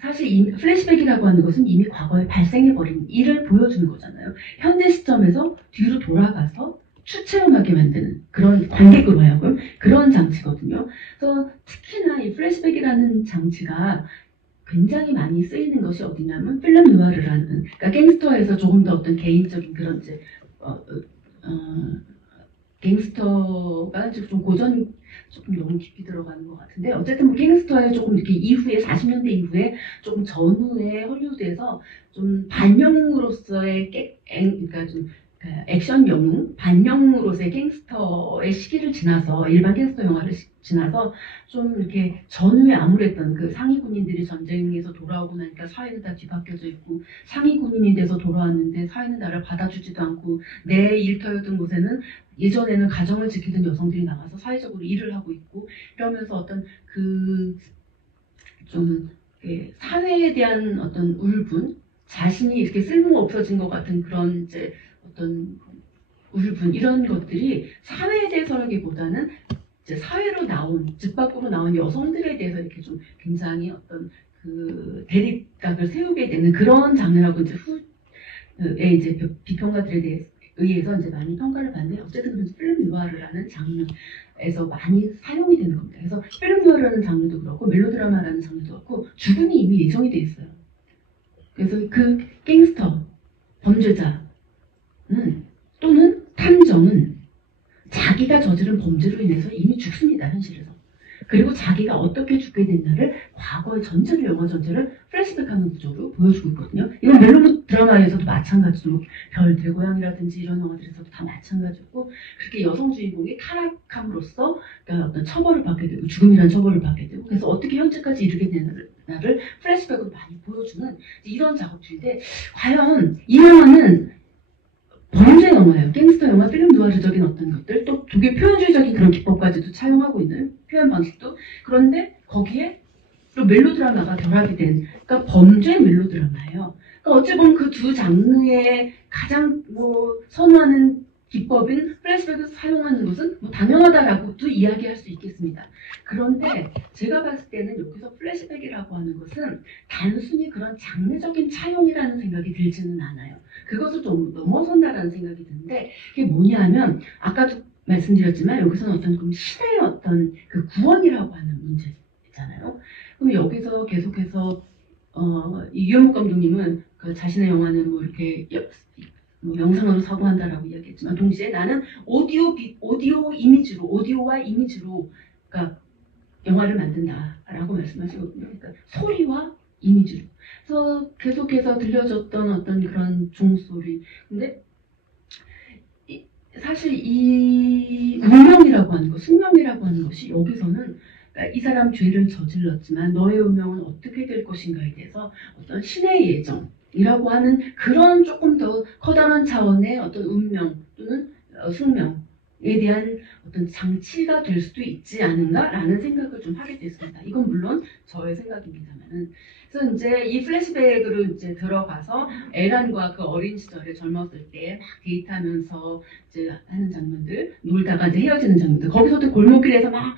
사실 이 플래시백이라고 하는 것은 이미 과거에 발생해버린 일을 보여주는 거잖아요. 현재 시점에서 뒤로 돌아가서 추체험하게 만드는 그런 관객으로 하여금 그런 장치거든요. 그래서 특히나 이 플래시백이라는 장치가 굉장히 많이 쓰이는 것이 어디냐면 필름 누아르라는, 그러니까 갱스터에서 조금 더 어떤 개인적인 그런 이제 갱스터가 좀 고전 조금 너무 깊이 들어가는 것 같은데 어쨌든 뭐 갱스터의 조금 이렇게 이후에 40년대 이후에 조금 전후에 헐리우드에서 좀 발명으로서의 그러니까 좀 액션 영웅, 반영웅으로서의 갱스터의 시기를 지나서 일반 갱스터 영화를 지나서 좀 이렇게 전후에 암울했던 그 상위 군인들이 전쟁에서 돌아오고 나니까 사회는 다 뒤바뀌어져 있고 상위 군인이 돼서 돌아왔는데 사회는 나를 받아주지도 않고 내 일터였던 곳에는 예전에는 가정을 지키던 여성들이 나가서 사회적으로 일을 하고 있고 이러면서 어떤 그 좀 사회에 대한 어떤 울분, 자신이 이렇게 쓸모 없어진 것 같은 그런 이제 어떤 울분 이런 것들이 사회에 대해서라기보다는 이제 사회로 나온 집 밖으로 나온 여성들에 대해서 이렇게 좀 굉장히 어떤 그 대립각을 세우게 되는 그런 장르라고 이제 후에 이제 비평가들에 의해서 이제 많이 평가를 받는데 어쨌든 그런 필름 누아르라는 장르에서 많이 사용이 되는 겁니다. 그래서 필름 누아르라는 장르도 그렇고 멜로드라마라는 장르도 그렇고 죽음이 이미 예정이 돼 있어요. 그래서 그 갱스터 범죄자 또는 탐정은 자기가 저지른 범죄로 인해서 이미 죽습니다. 현실에서. 그리고 자기가 어떻게 죽게 됐나를 과거의 전체를 영화 전체를 플래시백하는 구조로 보여주고 있거든요. 이건 멜로 드라마에서도 마찬가지로 별들의 고향이라든지 이런 영화들에서도 다 마찬가지고 그렇게 여성 주인공이 타락함으로써 그러니까 어떤 처벌을 받게 되고 죽음이라는 처벌을 받게 되고 그래서 어떻게 현재까지 이르게 되나를 플래시백으로 많이 보여주는 이런 작업들인데 과연 이 영화는 범죄 영화예요. 갱스터 영화, 필름 누아르적인 어떤 것들, 또 되게 표현주의적인 그런 기법까지도 차용하고 있는 표현 방식도 그런데 거기에 또 멜로드라마가 결합이 된, 그러니까 범죄 멜로드라마예요. 그러니까 어찌 보면 그 두 장르의 가장 선호하는 기법인 플래시백을 사용하는 것은 당연하다라고도 이야기할 수 있겠습니다. 그런데 제가 봤을 때는 여기서 플래시백이라고 하는 것은 단순히 그런 장르적인 차용이라는 생각이 들지는 않아요. 그것을 좀 넘어선다라는 생각이 드는데 그게 뭐냐면 아까도 말씀드렸지만 여기서는 어떤 그 시대의 어떤 그 구원이라고 하는 문제 있잖아요. 그럼 여기서 계속해서 이 유현목 감독님은 그 자신의 영화는 이렇게 영상으로 사고한다라고 이야기했지만 동시에 나는 오디오와 이미지로 그러니까 영화를 만든다라고 말씀하시거든요. 그러니까 소리와 이미지로. 그래서 계속해서 들려졌던 어떤 그런 종소리. 근데 사실 이 운명이라고 하는 것, 숙명이라고 하는 것이 여기서는 그러니까 이 사람 죄를 저질렀지만 너의 운명은 어떻게 될 것인가에 대해서 어떤 신의 예정이라고 하는 그런 조금 더 커다란 차원의 어떤 운명 또는 숙명에 대한 어떤 장치가 될 수도 있지 않은가라는 생각을 좀 하게 됐습니다. 이건 물론 저의 생각입니다만은. 그래서 이제 이 플래시백으로 이제 들어가서 에란과 그 어린 시절에 젊었을 때 막 데이트하면서 이제 하는 장면들, 놀다가 이제 헤어지는 장면들, 거기서도 골목길에서 막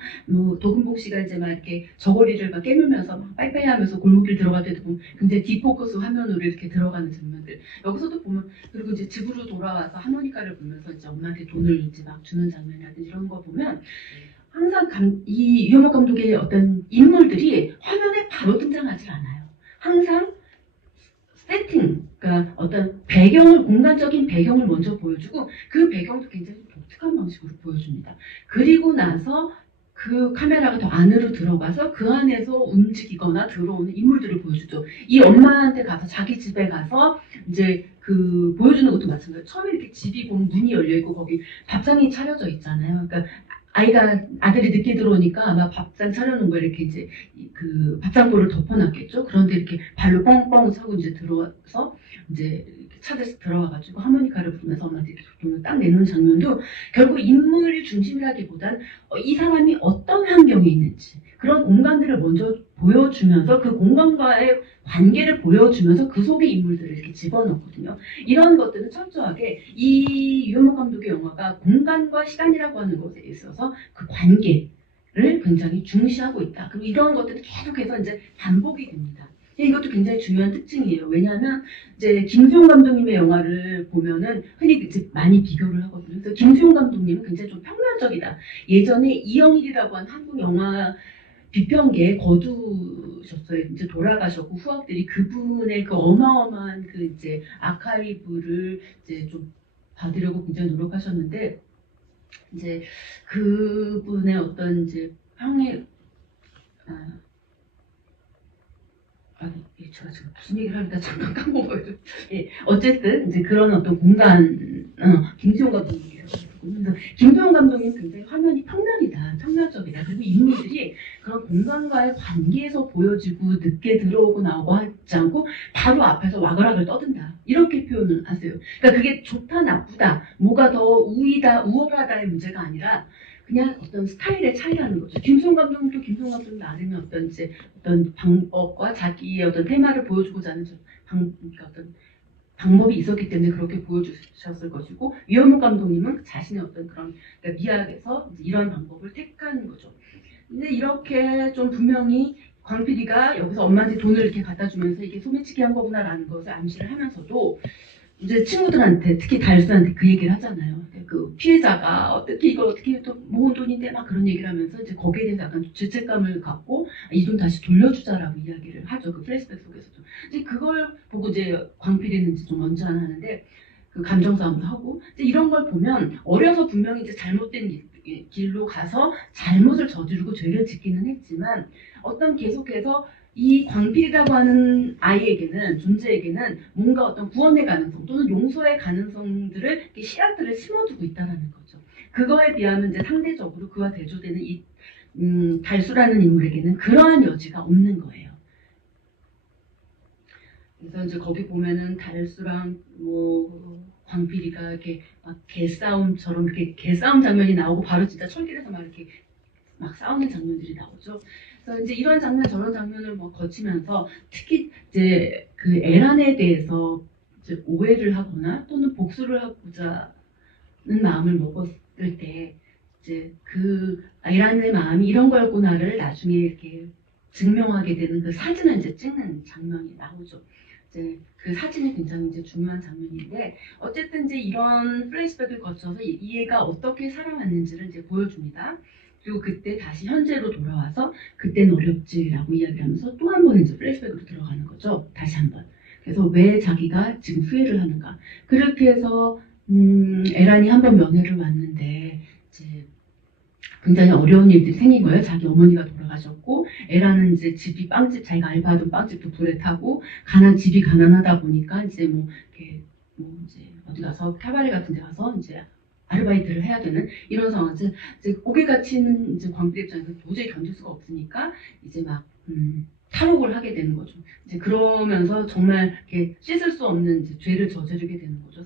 도금복 씨가 이제 막 이렇게 저고리를 막 깨물면서 막 빠이빠이 하면서 골목길 들어갈 때도 보면 굉장히 디포커스 화면으로 이렇게 들어가는 장면들. 여기서도 보면 그리고 이제 집으로 돌아와서 하모니카를 불면서 이제 엄마한테 돈을 이제 막 주는 장면이라든지 이런 거 보면 항상 이 유현목 감독의 어떤 인물들이 화면에 바로 등장하지 않아요. 항상 세팅, 그러니까 어떤 배경을, 공간적인 배경을 먼저 보여주고 그 배경도 굉장히 독특한 방식으로 보여줍니다. 그리고 나서 그 카메라가 더 안으로 들어가서 그 안에서 움직이거나 들어오는 인물들을 보여주죠. 이 엄마한테 가서 자기 집에 가서 이제 그 보여주는 것도 마찬가지예요. 처음에 이렇게 집이 보면 문이 열려 있고 거기 밥상이 차려져 있잖아요. 그러니까 아들이 늦게 들어오니까 아마 밥상 차려놓은 거 이렇게 이제 그 밥상보를 덮어놨겠죠. 그런데 이렇게 발로 뻥뻥 차고 이제 들어와서 이제 차에서 들어와가지고 하모니카를 부르면서 엄마한테 이렇게 돈을 딱 내놓는 장면도 결국 인물 중심이라기보단 이 사람이 어떤 환경에 있는지 그런 공간들을 먼저 보여주면서 그 공간과의 관계를 보여주면서 그 속에 인물들을 이렇게 집어넣거든요. 이런 것들은 철저하게 이 유현목 감독의 영화가 공간과 시간이라고 하는 것에 있어서 그 관계를 굉장히 중시하고 있다. 그리고 이런 것들이 계속해서 이제 반복이 됩니다. 이것도 굉장히 중요한 특징이에요. 왜냐하면 이제 김수용 감독님의 영화를 보면은 흔히 이제 많이 비교를 하거든요. 그래서 김수용 감독님은 굉장히 좀 평면적이다. 예전에 이영일이라고 한 한국 영화 비평계에 거두셨어요. 이제 돌아가셨고 후학들이 그분의 그 어마어마한 그 이제 아카이브를 이제 좀 받으려고 굉장히 노력하셨는데 이제 그분의 어떤 이제 평의 제가 지금 무슨 얘기를 하니까 잠깐 까먹어요. 예, 어쨌든 이제 그런 어떤 공간을 김수용 감독님이에요. 그래서 김수용 감독님 굉장히 화면이 평면이다, 평면적이다. 그리고 인물들이 그런 공간과의 관계에서 보여지고 늦게 들어오고 나오고 하지 않고 바로 앞에서 와글와글 떠든다. 이렇게 표현을 하세요. 그러니까 그게 좋다, 나쁘다, 뭐가 더 우위다, 우월하다의 문제가 아니라 그냥 어떤 스타일의 차이라는 거죠. 김수용 감독님도 김수용 감독님 나름의 어떤 방법과 자기의 어떤 테마를 보여주고자 하는 그러니까 어떤 방법이 있었기 때문에 그렇게 보여주셨을 것이고, 유현목 감독님은 자신의 어떤 그런 그러니까 미학에서 이런 방법을 택한 거죠. 근데 이렇게 좀 분명히 광필이가 여기서 엄마한테 돈을 이렇게 갖다 주면서 이게 소매치기 한 거구나라는 것을 암시를 하면서도 이제 친구들한테, 특히 달수한테 그 얘기를 하잖아요. 그 피해자가 어떻게 이걸 어떻게 또 모은 돈인데 막 그런 얘기를 하면서 이제 거기에 대해서 약간 죄책감을 갖고 이 돈 다시 돌려주자라고 이야기를 하죠. 그 플래시백 속에서도. 이제 그걸 보고 이제 광필이는 이제 좀 언짢아하는데 그 감정 싸움도 하고 이제 이런 걸 보면 어려서 분명히 이제 잘못된 길로 가서 잘못을 저지르고 죄를 짓기는 했지만 어떤 계속해서 이 광필이라고 하는 아이에게는, 존재에게는 뭔가 어떤 구원의 가능성 또는 용서의 가능성들을, 씨앗들을 심어두고 있다는 거죠. 그거에 비하면 이제 상대적으로 그와 대조되는 이 달수라는 인물에게는 그러한 여지가 없는 거예요. 그래서 이제 거기 보면은 달수랑 뭐 광필이가 이렇게 막 개싸움처럼 이렇게 개싸움 장면이 나오고 바로 진짜 철길에서 막 이렇게 막 싸우는 장면들이 나오죠. 그래서 이제 이런 장면 저런 장면을 뭐 거치면서 특히 이제 그 에란에 대해서 이제 오해를 하거나 또는 복수를 하고자 하는 마음을 먹었을 때 이제 그 에란의 마음이 이런 거였구나를 나중에 이렇게 증명하게 되는 그 사진을 이제 찍는 장면이 나오죠. 이제 그 사진이 굉장히 이제 중요한 장면인데 어쨌든 이제 이런 플래시백을 거쳐서 이 애가 어떻게 살아왔는지를 이제 보여줍니다. 그리고 그때 다시 현재로 돌아와서 그때는 어렵지라고 이야기하면서 또 한 번 이제 플래시백으로 들어가는 거죠. 다시 한 번. 그래서 왜 자기가 지금 후회를 하는가. 그렇게 해서 에란이 한 번 면회를 왔는데 이제 굉장히 어려운 일들이 생긴 거예요. 자기 어머니가 돌아가셨고 에란은 이제 집이 빵집, 자기가 알바하던 빵집도 불에 타고 집이 가난하다 보니까 이제 뭐 이렇게 뭐 이제 어디 가서 카바레 같은 데 가서 이제 아르바이트를 해야 되는 이런 상황에서 이제 고개가 치는 이제 광필 입장에서 도저히 견딜 수가 없으니까 이제 막 탈옥을 하게 되는 거죠. 이제 그러면서 정말 이렇게 씻을 수 없는 이제 죄를 저지르게 되는 거죠.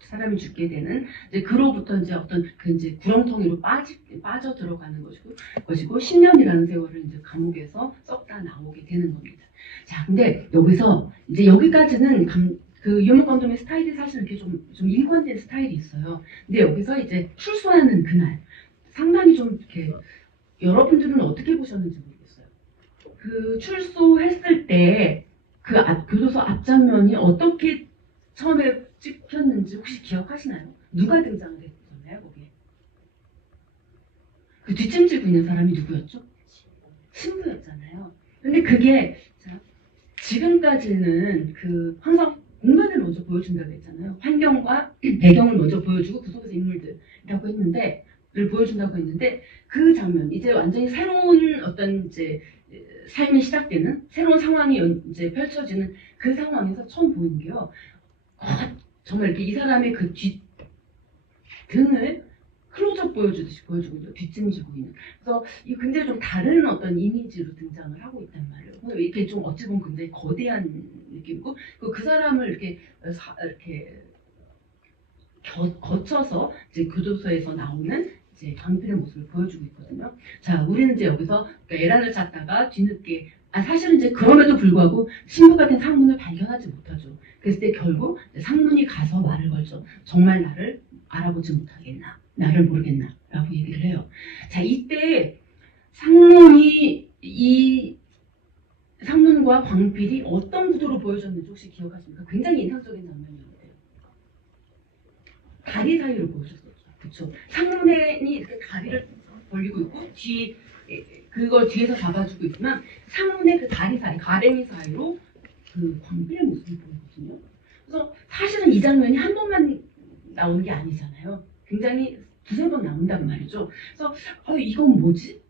사람이 죽게 되는 이제 그로부터 이제 어떤 그 이제 구렁텅이로 빠져 들어가는 것이고 10년이라는 세월을 이제 감옥에서 썩다 나오게 되는 겁니다. 자, 근데 여기서 이제 여기까지는 그 유현목 감독의 스타일이 사실 이렇게 좀 일관된 스타일이 있어요. 근데 여기서 이제 출소하는 그날 상당히 좀 이렇게 여러분들은 어떻게 보셨는지 모르겠어요. 그 출소했을 때 그 교도소 앞장면이 어떻게 처음에 찍혔는지 혹시 기억하시나요? 누가 등장을 했었나요, 거기에? 그 뒷짐지고 있는 사람이 누구였죠? 신부였잖아요. 근데 그게 지금까지는 그 항상 공간을 먼저 보여준다고 했잖아요. 환경과 배경을 먼저 보여주고 그 속에서 인물들이라고 했는데 를 보여준다고 했는데 그 장면 이제 완전히 새로운 어떤 이제 삶이 시작되는 새로운 상황이 이제 펼쳐지는 그 상황에서 처음 보이는 게요. 정말 이렇게 이 사람의 그 등을 클로즈업 보여주듯이 보여주고 있는 뒷짐지고 있는. 그래서 이 굉장히 좀 다른 어떤 이미지로 등장을 하고 있단 말이에요. 이렇게 좀 어찌 보면 굉장히 거대한 느낌이고 그 사람을 이렇게 거쳐서 이제 교도소에서 나오는 이제 광필의 모습을 보여주고 있거든요. 자, 우리는 이제 여기서 에란을 찾다가 뒤늦게 사실은 이제 그럼에도 불구하고 신부 같은 상문을 발견하지 못하죠. 그랬을 때 결국 상문이 가서 말을 걸죠. 정말 나를 알아보지 못하겠나, 나를 모르겠나 라고 얘기를 해요. 자, 이때 이 상문과 광필이 어떤 구도로 보여졌는지 혹시 기억하십니까? 굉장히 인상적인 장면이었는데요. 다리 사이로 보여줬었죠. 그렇죠. 상문이 이렇게 다리를 벌리고 있고 그걸 뒤에서 잡아주고 있지만 상문의 그 다리 사이, 가랭이 사이로 그 광필의 모습을 보이거든요. 그래서 사실은 이 장면이 한 번만 나오는 게 아니잖아요. 굉장히 두세 번 나온단 말이죠. 그래서 이건 뭐지?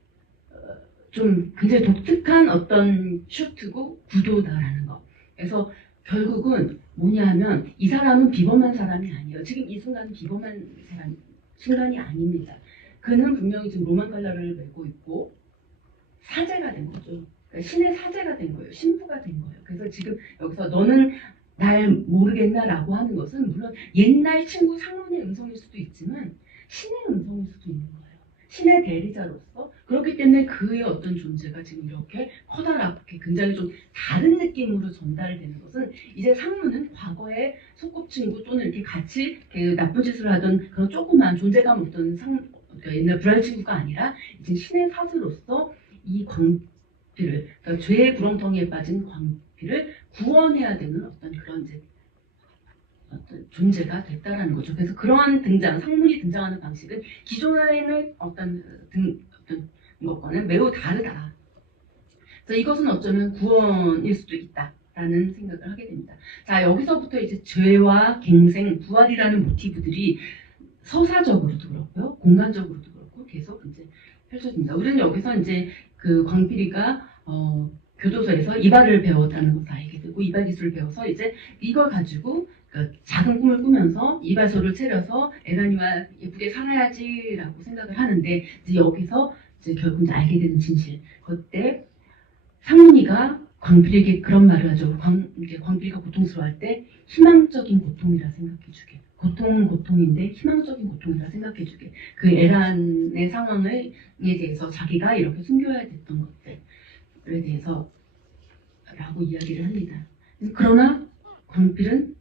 좀 굉장히 독특한 어떤 슈트고 구도다라는 거. 그래서 결국은 뭐냐면 이 사람은 비범한 사람이 아니에요. 지금 이 순간은 비범한 순간이 아닙니다. 그는 분명히 지금 로만 칼라를 메고 있고 사제가 된 거죠. 그러니까 신의 사제가 된 거예요. 신부가 된 거예요. 그래서 지금 여기서 너는 날 모르겠나라고 하는 것은 물론 옛날 친구 상문의 음성일 수도 있지만 신의 음성일 수도 있는 거예요. 신의 대리자로서. 그렇기 때문에 그의 어떤 존재가 지금 이렇게 커다랗게 굉장히 좀 다른 느낌으로 전달되는 것은 이제 상문은 과거의 소꿉친구 또는 이렇게 같이 이렇게 나쁜 짓을 하던 그런 조그만 존재감 없던 그러니까 옛날 불알 친구가 아니라 이제 신의 사제로서 이 광피를, 그러니까 죄의 구렁텅이에 빠진 광피를 구원해야 되는 어떤 그런 이제 어떤 존재가 됐다라는 거죠. 그래서 그런 상문이 등장하는 방식은 기존의 어떤 것과는 매우 다르다. 그래서 이것은 어쩌면 구원일 수도 있다라는 생각을 하게 됩니다. 자, 여기서부터 이제 죄와 갱생, 부활이라는 모티브들이 서사적으로도 그렇고요, 공간적으로도 그렇고 계속 이제 펼쳐집니다. 우리는 여기서 이제 그 광필이가 교도소에서 이발을 배웠다는 것을 알게 되고 이발 기술을 배워서 이제 이걸 가지고 그러니까 작은 꿈을 꾸면서 이발소를 차려서 에라니와 예쁘게 살아야지라고 생각을 하는데 이제 여기서 이제 결국 이제 알게 되는 진실. 그때 상문이가 광필에게 그런 말을 하죠. 광필이가 고통스러워할 때 희망적인 고통이라 생각해주게. 고통은 고통인데 희망적인 고통이라 생각해주게. 그 에란의 상황에 대해서 자기가 이렇게 숨겨야 됐던 것들에 대해서 라고 이야기를 합니다. 그러나 광필은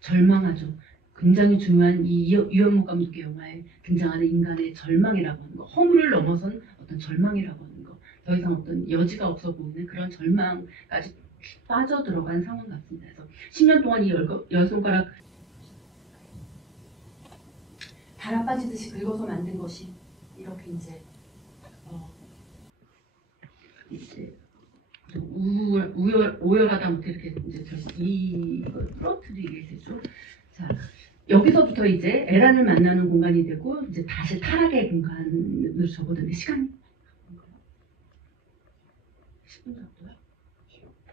절망하죠. 굉장히 중요한 이 유현무 감독의 영화에 등장하는 인간의 절망이라고 하는 거, 허물을 넘어선 어떤 절망이라고 하는 거, 더 이상 어떤 여지가 없어 보이는 그런 절망까지 빠져들어간 상황 같습니다. 그래서 10년 동안 이 열 손가락 달아 빠지듯이 긁어서 만든 것이 이렇게 이제 오열하다 못해 이렇게 이제 이걸 풀어뜨리게 되죠. 자, 여기서부터 이제 에란을 만나는 공간이 되고 이제 다시 타락의 공간으로 접어드는 시간이 10분 정도요?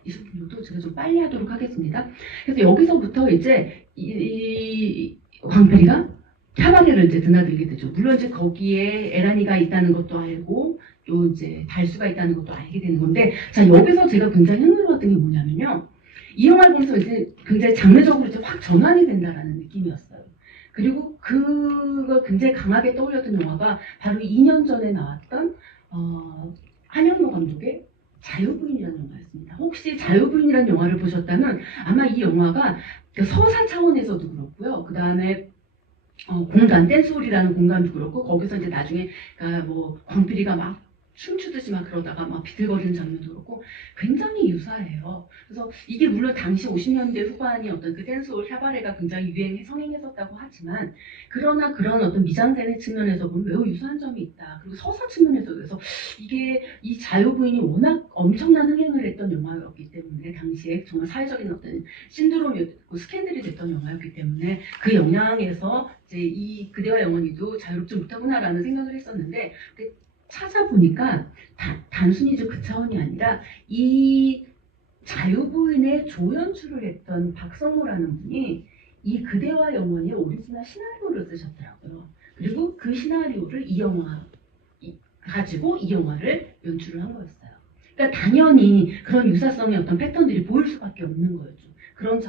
20분 정도? 제가 좀 빨리 하도록 하겠습니다. 그래서 여기서부터 이제 이 광필이가 캬바레를 이제 드나들게 되죠. 물론 이제 거기에 에란이가 있다는 것도 알고 또 이제 달수가 있다는 것도 알게 되는 건데, 자, 여기서 제가 굉장히 흥미로웠던 게 뭐냐면요. 이 영화를 보면서 이제 굉장히 장르적으로 이제 확 전환이 된다라는 느낌이었어요. 그리고 그걸 굉장히 강하게 떠올렸던 영화가 바로 2년 전에 나왔던 한영로 감독의 자유부인이라는 영화였습니다. 혹시 자유부인이라는 영화를 보셨다면 아마 이 영화가 서사 차원에서도 그렇고요. 그 다음에 공간, 댄스홀이라는 공간도 그렇고, 거기서 이제 나중에, 그러니까 뭐, 광필이가 막 춤추듯이 막 그러다가 막 비틀거리는 장면도 그렇고, 굉장히 유사해요. 그래서 이게 물론 당시 50년대 후반이 어떤 그 댄스홀 샤바레가 굉장히 성행했었다고 하지만, 그러나 그런 어떤 미장센의 측면에서 보면 매우 유사한 점이 있다. 그리고 서사 측면에서 그래서 이게 이 자유부인이 워낙 엄청난 흥행을 했던 영화였기 때문에, 당시에 정말 사회적인 어떤 신드롬이었고 스캔들이 됐던 영화였기 때문에 그 영향에서 이제 이 그대와 영원히도 자유롭지 못하구나라는 생각을 했었는데, 찾아보니까 단순히 그 차원이 아니라 이 자유부인의 조연출을 했던 박성호라는 분이 이 그대와 영원히의 오리지널 시나리오를 쓰셨더라고요. 그리고 그 시나리오를 이 영화 가지고 이 영화를 연출을 한 거였어요. 그러니까 당연히 그런 유사성의 어떤 패턴들이 보일 수밖에 없는 거였죠. 그런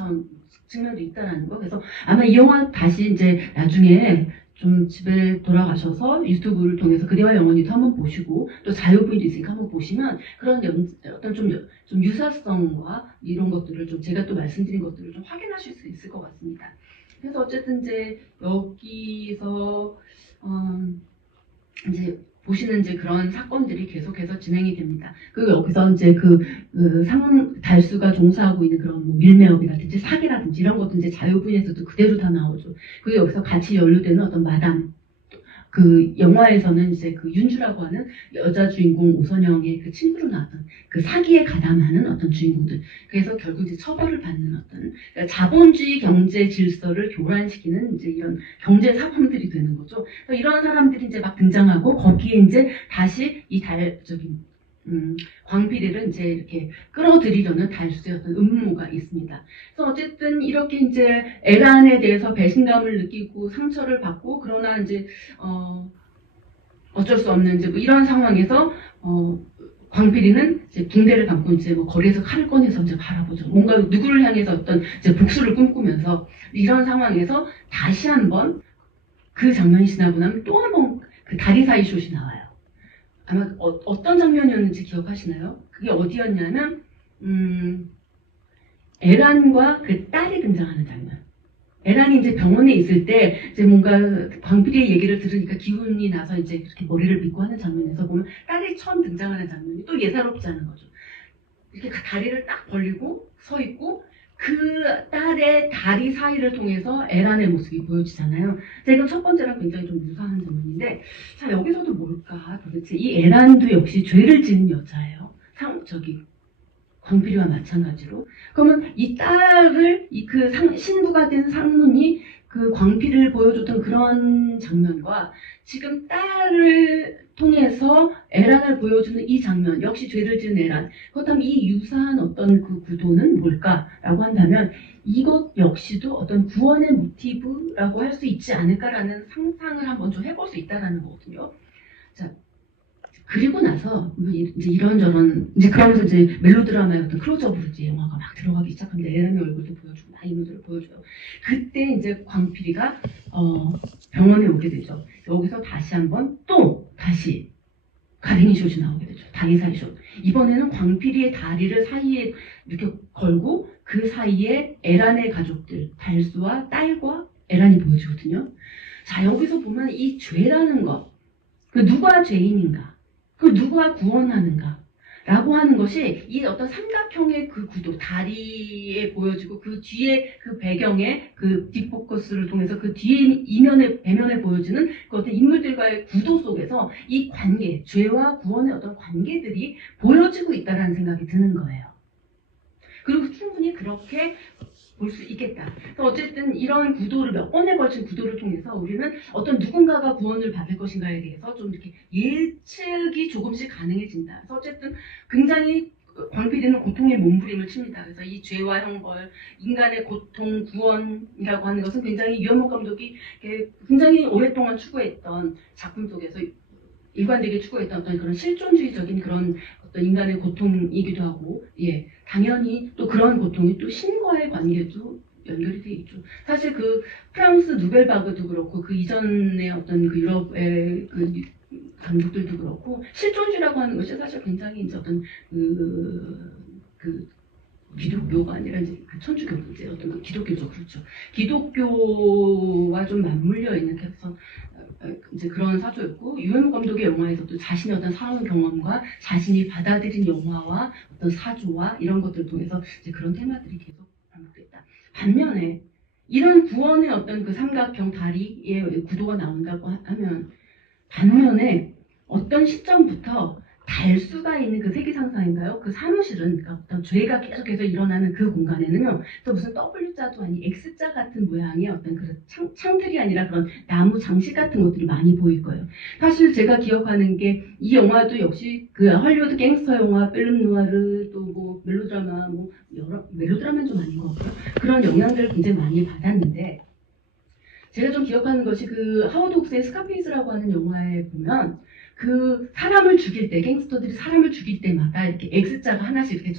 측면도 있다라는 거. 그래서 아마 이 영화 다시 이제 나중에 좀 집에 돌아가셔서 유튜브를 통해서 그대와 영원히도 한번 보시고 또 자유부인도 있으니까 한번 보시면 그런 어떤 좀 유사성과 이런 것들을 좀 제가 또 말씀드린 것들을 좀 확인하실 수 있을 것 같습니다. 그래서 어쨌든 이제 여기서 이제 보시는 이제 그런 사건들이 계속해서 진행이 됩니다. 그리고 여기서 이제 달수가 종사하고 있는 그런 뭐 밀매업이라든지 사기라든지 이런 것도 이제 자유부인에서도 그대로 다 나오죠. 그리고 여기서 같이 연루되는 어떤 마담. 그 영화에서는 이제 그 윤주라고 하는 여자 주인공 오선영의 그 친구로 나왔던 그 사기에 가담하는 어떤 주인공들. 그래서 결국 이제 처벌을 받는 어떤 그러니까 자본주의 경제 질서를 교란시키는 이제 이런 경제 사범들이 되는 거죠. 그래서 이런 사람들이 이제 막 등장하고 거기에 이제 다시 이 광필이를 이제 이렇게 끌어들이려는 달수의 어떤 음모가 있습니다. 그래서 어쨌든 이렇게 이제 에란에 대해서 배신감을 느끼고 상처를 받고 그러나 이제 어쩔 수 없는 이제 뭐 이런 상황에서 광필이는 이제 붕대를 감고 이제 뭐 거리에서 칼을 꺼내서 이제 바라보죠. 뭔가 누구를 향해서 어떤 이제 복수를 꿈꾸면서 이런 상황에서 다시 한번 그 장면이 지나고 나면 또 한 번 그 다리 사이 숏이 나와요. 아마 어떤 장면이었는지 기억하시나요? 그게 어디였냐면 에란과 그 딸이 등장하는 장면. 에란이 이제 병원에 있을 때 이제 뭔가 광필이의 얘기를 들으니까 기운이 나서 이제 이렇게 머리를 빗고 하는 장면에서 보면 딸이 처음 등장하는 장면이 또 예사롭지 않은 거죠. 이렇게 다리를 딱 벌리고 서 있고 그 딸의 다리 사이를 통해서 에란의 모습이 보여지잖아요. 자, 이건 첫 번째랑 굉장히 좀 유사한 장면인데, 자, 여기서도 뭘까? 도대체 이 에란도 역시 죄를 지은 여자예요. 광필이와 마찬가지로. 그러면 이 딸을, 신부가 된 상문이 그 광필을 보여줬던 그런 장면과 지금 딸을 통해서 에란을 보여주는 이 장면, 역시 죄를 지은 에란. 그렇다면 이 유사한 어떤 그 구도는 뭘까라고 한다면 이것 역시도 어떤 구원의 모티브라고 할 수 있지 않을까라는 상상을 한번 좀 해볼 수 있다라는 거거든요. 자, 그리고 나서 이제 이런저런 이제 그러면서 이제 멜로드라마의 어떤 클로즈업으로 이제 영화가 막 들어가기 시작합니다. 에란의 얼굴도 보여주고 막 이모들을 보여줘요. 그때 이제 광필이가 병원에 오게 되죠. 여기서 다시 한번 또 다시 가랭이 숏이 나오게 되죠. 다리 사이 숏. 이번에는 광필이의 다리를 사이에 이렇게 걸고 그 사이에 에란의 가족들 달수와 딸과 에란이 보여지거든요. 자, 여기서 보면 이 죄라는 것, 그 누가 죄인인가, 그 누가 구원하는가 라고 하는 것이 이 어떤 삼각형의 그 구도, 다리에 보여지고 그 뒤에 그 배경에 그 딥포커스를 통해서 그 뒤에 배면에 보여지는 그 어떤 인물들과의 구도 속에서 이 관계, 죄와 구원의 어떤 관계들이 보여지고 있다는 생각이 드는 거예요. 그리고 충분히 그렇게 볼 수 있겠다. 어쨌든 이런 구도를 몇 번에 걸친 구도를 통해서 우리는 어떤 누군가가 구원을 받을 것인가에 대해서 좀 이렇게 예측이 조금씩 가능해진다. 그래서 어쨌든 굉장히 광필이는 고통의 몸부림을 칩니다. 그래서 이 죄와 형벌, 인간의 고통, 구원이라고 하는 것은 굉장히 유현목 감독이 굉장히 오랫동안 추구했던 작품 속에서 일관되게 추구했던 어떤 그런 실존주의적인 그런 어떤 인간의 고통이기도 하고, 예, 당연히 또 그런 고통이 또 신과의 관계도 연결이 되어 있죠. 사실 그 프랑스 누벨바그도 그렇고 그 이전의 어떤 그 유럽의 그 감독들도 그렇고 실존주의라고 하는 것이 사실 굉장히 이제 어떤 기독교가 아니라 이제 천주교 이제 어떤 기독교죠, 그렇죠. 기독교와 좀 맞물려 있는 그래서 이제 그런 사조였고 유현목 감독의 영화에서도 자신의 어떤 살아온 경험과 자신이 받아들인 영화와 어떤 사조와 이런 것들을 통해서 이제 그런 테마들이 계속 반복됐다. 반면에 이런 구원의 어떤 그 삼각형 다리의 구도가 나온다고 하면 반면에 어떤 시점부터 달수가 있는 그 세계상사인가요? 그 사무실은 그러니까 어떤 죄가 계속해서 일어나는 그 공간에는요. 또 무슨 W자도 아닌 X자 같은 모양의 어떤 그런 창틀이 아니라 그런 나무 장식 같은 것들이 많이 보일 거예요. 사실 제가 기억하는 게 이 영화도 역시 그 헐리우드 갱스터 영화, 필름 누아르 또 뭐 멜로드라마 뭐 여러 멜로드라마는 좀 아닌 것 같고요. 그런 영향들을 굉장히 많이 받았는데 제가 좀 기억하는 것이 그 하워드 옥스의 스카페이스라고 하는 영화에 보면 그 사람을 죽일 때 갱스터들이 사람을 죽일 때마다 이렇게 X자가 하나씩 이렇게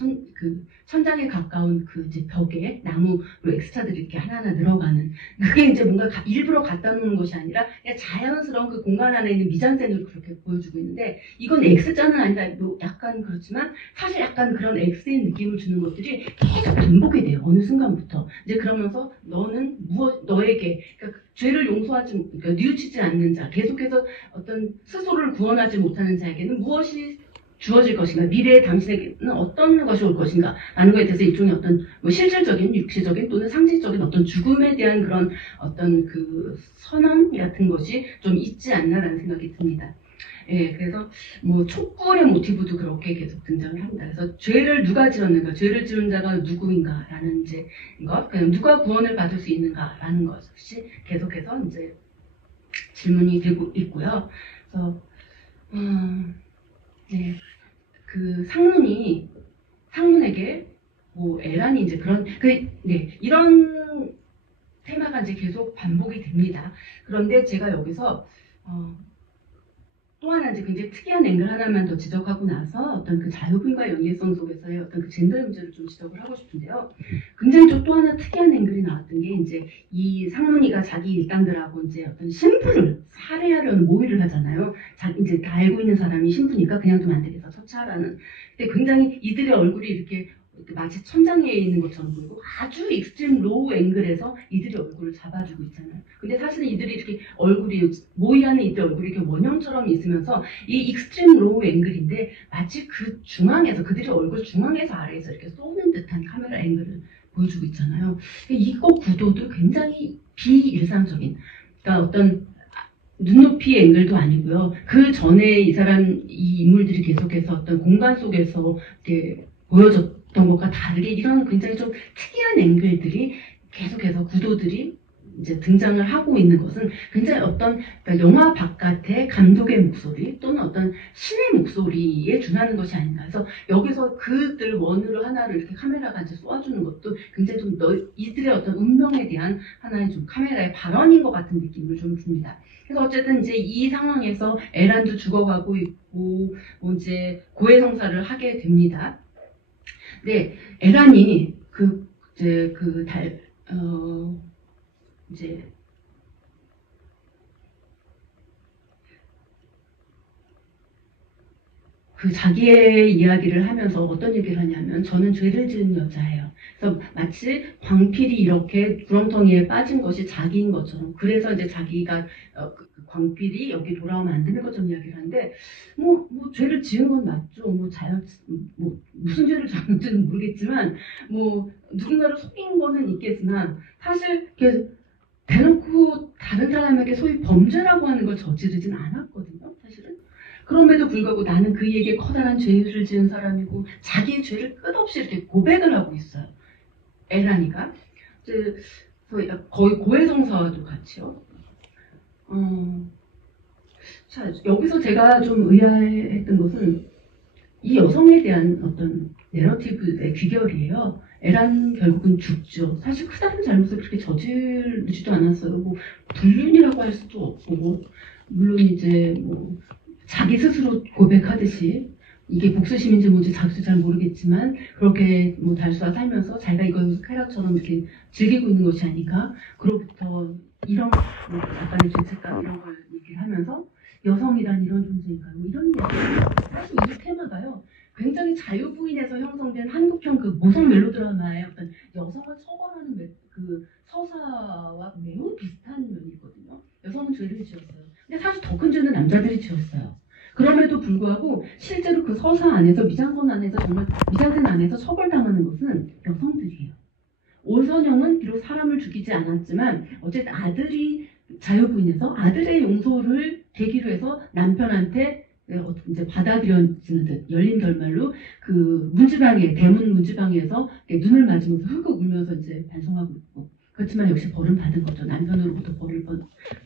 천장에 가까운 그 이제 벽에 나무로 X자들이 이렇게 하나하나 늘어가는 그게 이제 뭔가 일부러 갖다 놓는 것이 아니라 그냥 자연스러운 그 공간 안에 있는 미장센으로 그렇게 보여주고 있는데 이건 X자는 아니다. 뭐 약간 그렇지만 사실 약간 그런 X의 느낌을 주는 것들이 계속 반복이 돼요. 어느 순간부터 이제 그러면서 너는 너에게 그러니까 죄를 용서하지 그러니까 뉘우치지 않는 자 계속해서 어떤 스스로를 구원하지 못하는 자에게는 무엇이 주어질 것인가 미래의 당신에게는 어떤 것이 올 것인가 라는 것에 대해서 일종의 어떤 뭐 실질적인 육체적인 또는 상징적인 어떤 죽음에 대한 그런 어떤 그 선언 같은 것이 좀 있지 않나라는 생각이 듭니다. 예, 그래서 뭐 촛불의 모티브도 그렇게 계속 등장을 합니다. 그래서 죄를 누가 지었는가, 죄를 지은 자가 누구인가라는 이제 것, 누가 구원을 받을 수 있는가라는 것이 계속해서 이제 질문이 되고 있고요. 그래서 네, 그 상문에게 뭐 에란이 이제 그런 이런 테마가 이제 계속 반복이 됩니다. 그런데 제가 여기서 또 하나 이제 굉장히 특이한 앵글 하나만 더 지적하고 나서 어떤 그 자유분과 연계성 속에서의 어떤 그 젠더 문제를 좀 지적을 하고 싶은데요. 굉장히 또 하나 특이한 앵글이 나왔던 게 이제 이 상문이가 자기 일당들하고 이제 어떤 신분을 살해하려는 모의를 하잖아요. 이제 다 알고 있는 사람이 신부니까 그냥 두면 안 되겠어 처치하라는. 근데 굉장히 이들의 얼굴이 이렇게 마치 천장 위에 있는 것처럼 보이고 아주 익스트림 로우 앵글에서 이들의 얼굴을 잡아주고 있잖아요. 근데 사실은 이들이 이렇게 얼굴이 모이하는 이들 얼굴이 이렇게 원형처럼 있으면서 이 익스트림 로우 앵글인데 마치 그 중앙에서 그들의 얼굴 중앙에서 아래에서 이렇게 쏘는 듯한 카메라 앵글을 보여주고 있잖아요. 이거 구도도 굉장히 비일상적인, 그러니까 어떤 눈높이 앵글도 아니고요. 그 전에 이 인물들이 계속해서 어떤 공간 속에서 이렇게 보여줬던 것과 다르게 이런 굉장히 좀 특이한 앵글들이 계속해서 구도들이 이제 등장을 하고 있는 것은 굉장히 어떤 그러니까 영화 바깥의 감독의 목소리 또는 어떤 신의 목소리에 준하는 것이 아닌가 해서 여기서 그들 원으로 하나를 이렇게 카메라가 이제 쏘아주는 것도 굉장히 좀 이들의 어떤 운명에 대한 하나의 좀 카메라의 발언인 것 같은 느낌을 좀 줍니다. 그래서 어쨌든 이제 이 상황에서 에란도 죽어가고 있고 뭐 이제 고해성사를 하게 됩니다. 네, 에란이 이제 그 자기의 이야기를 하면서 어떤 얘기를 하냐면 저는 죄를 지은 여자예요. 그래서 마치 광필이 이렇게 구렁텅이에 빠진 것이 자기인 것처럼 그래서 이제 자기가 광필이 여기 돌아오면 안 되는 것처럼 이야기를 하는데 뭐 죄를 지은 건 맞죠. 무슨 죄를 지었는지는 모르겠지만 뭐 누군가를 속인 거는 있겠으나 사실 이렇게 대놓고 다른 사람에게 소위 범죄라고 하는 걸 저지르진 않았거든요. 사실은. 그럼에도 불구하고 나는 그에게 커다란 죄를 지은 사람이고 자기의 죄를 끝없이 이렇게 고백을 하고 있어요. 에란이가. 거의 고해성사와도 같이요. 자, 여기서 제가 좀 의아했던 것은 이 여성에 대한 어떤 내러티브의 귀결이에요. 에란 결국은 죽죠. 사실 크다는 잘못을 그렇게 저지르지도 않았어요. 뭐 불륜이라고 할 수도 없고 물론 이제 뭐 자기 스스로 고백하듯이 이게 복수심인지 뭔지 자기도 잘 모르겠지만 그렇게 뭐 달수와 살면서 자기가 이걸 쾌락처럼 이렇게 즐기고 있는 것이 아닌가. 그로부터 이런 뭐 약간의 죄책감 이런 걸 얘기를 하면서 여성이란 이런 존재인가 뭐 이런 얘기. 사실 이 테마가요. 굉장히 자유부인에서 형성된 한국형 그 모성 멜로드라마의 어떤 여성을 처벌하는 그 서사와 매우 비슷한 면이 있거든요. 여성은 죄를 지었어요. 근데 사실 더 큰 죄는 남자들이 지었어요. 그럼에도 불구하고 실제로 그 서사 안에서 미장선 안에서 정말 미장센 안에서 처벌당하는 것은 여성들이에요. 오선영은 비록 사람을 죽이지 않았지만 어쨌든 아들이 자유부인에서 아들의 용서를 계기로 해서 남편한테 이제 받아들여지는 듯 열린 결말로 그 문지방에 대문 문지방에서 눈을 맞으면서 흑흑 울면서 이제 반성하고 있고 그렇지만 역시 벌은 거죠. 남편으로부터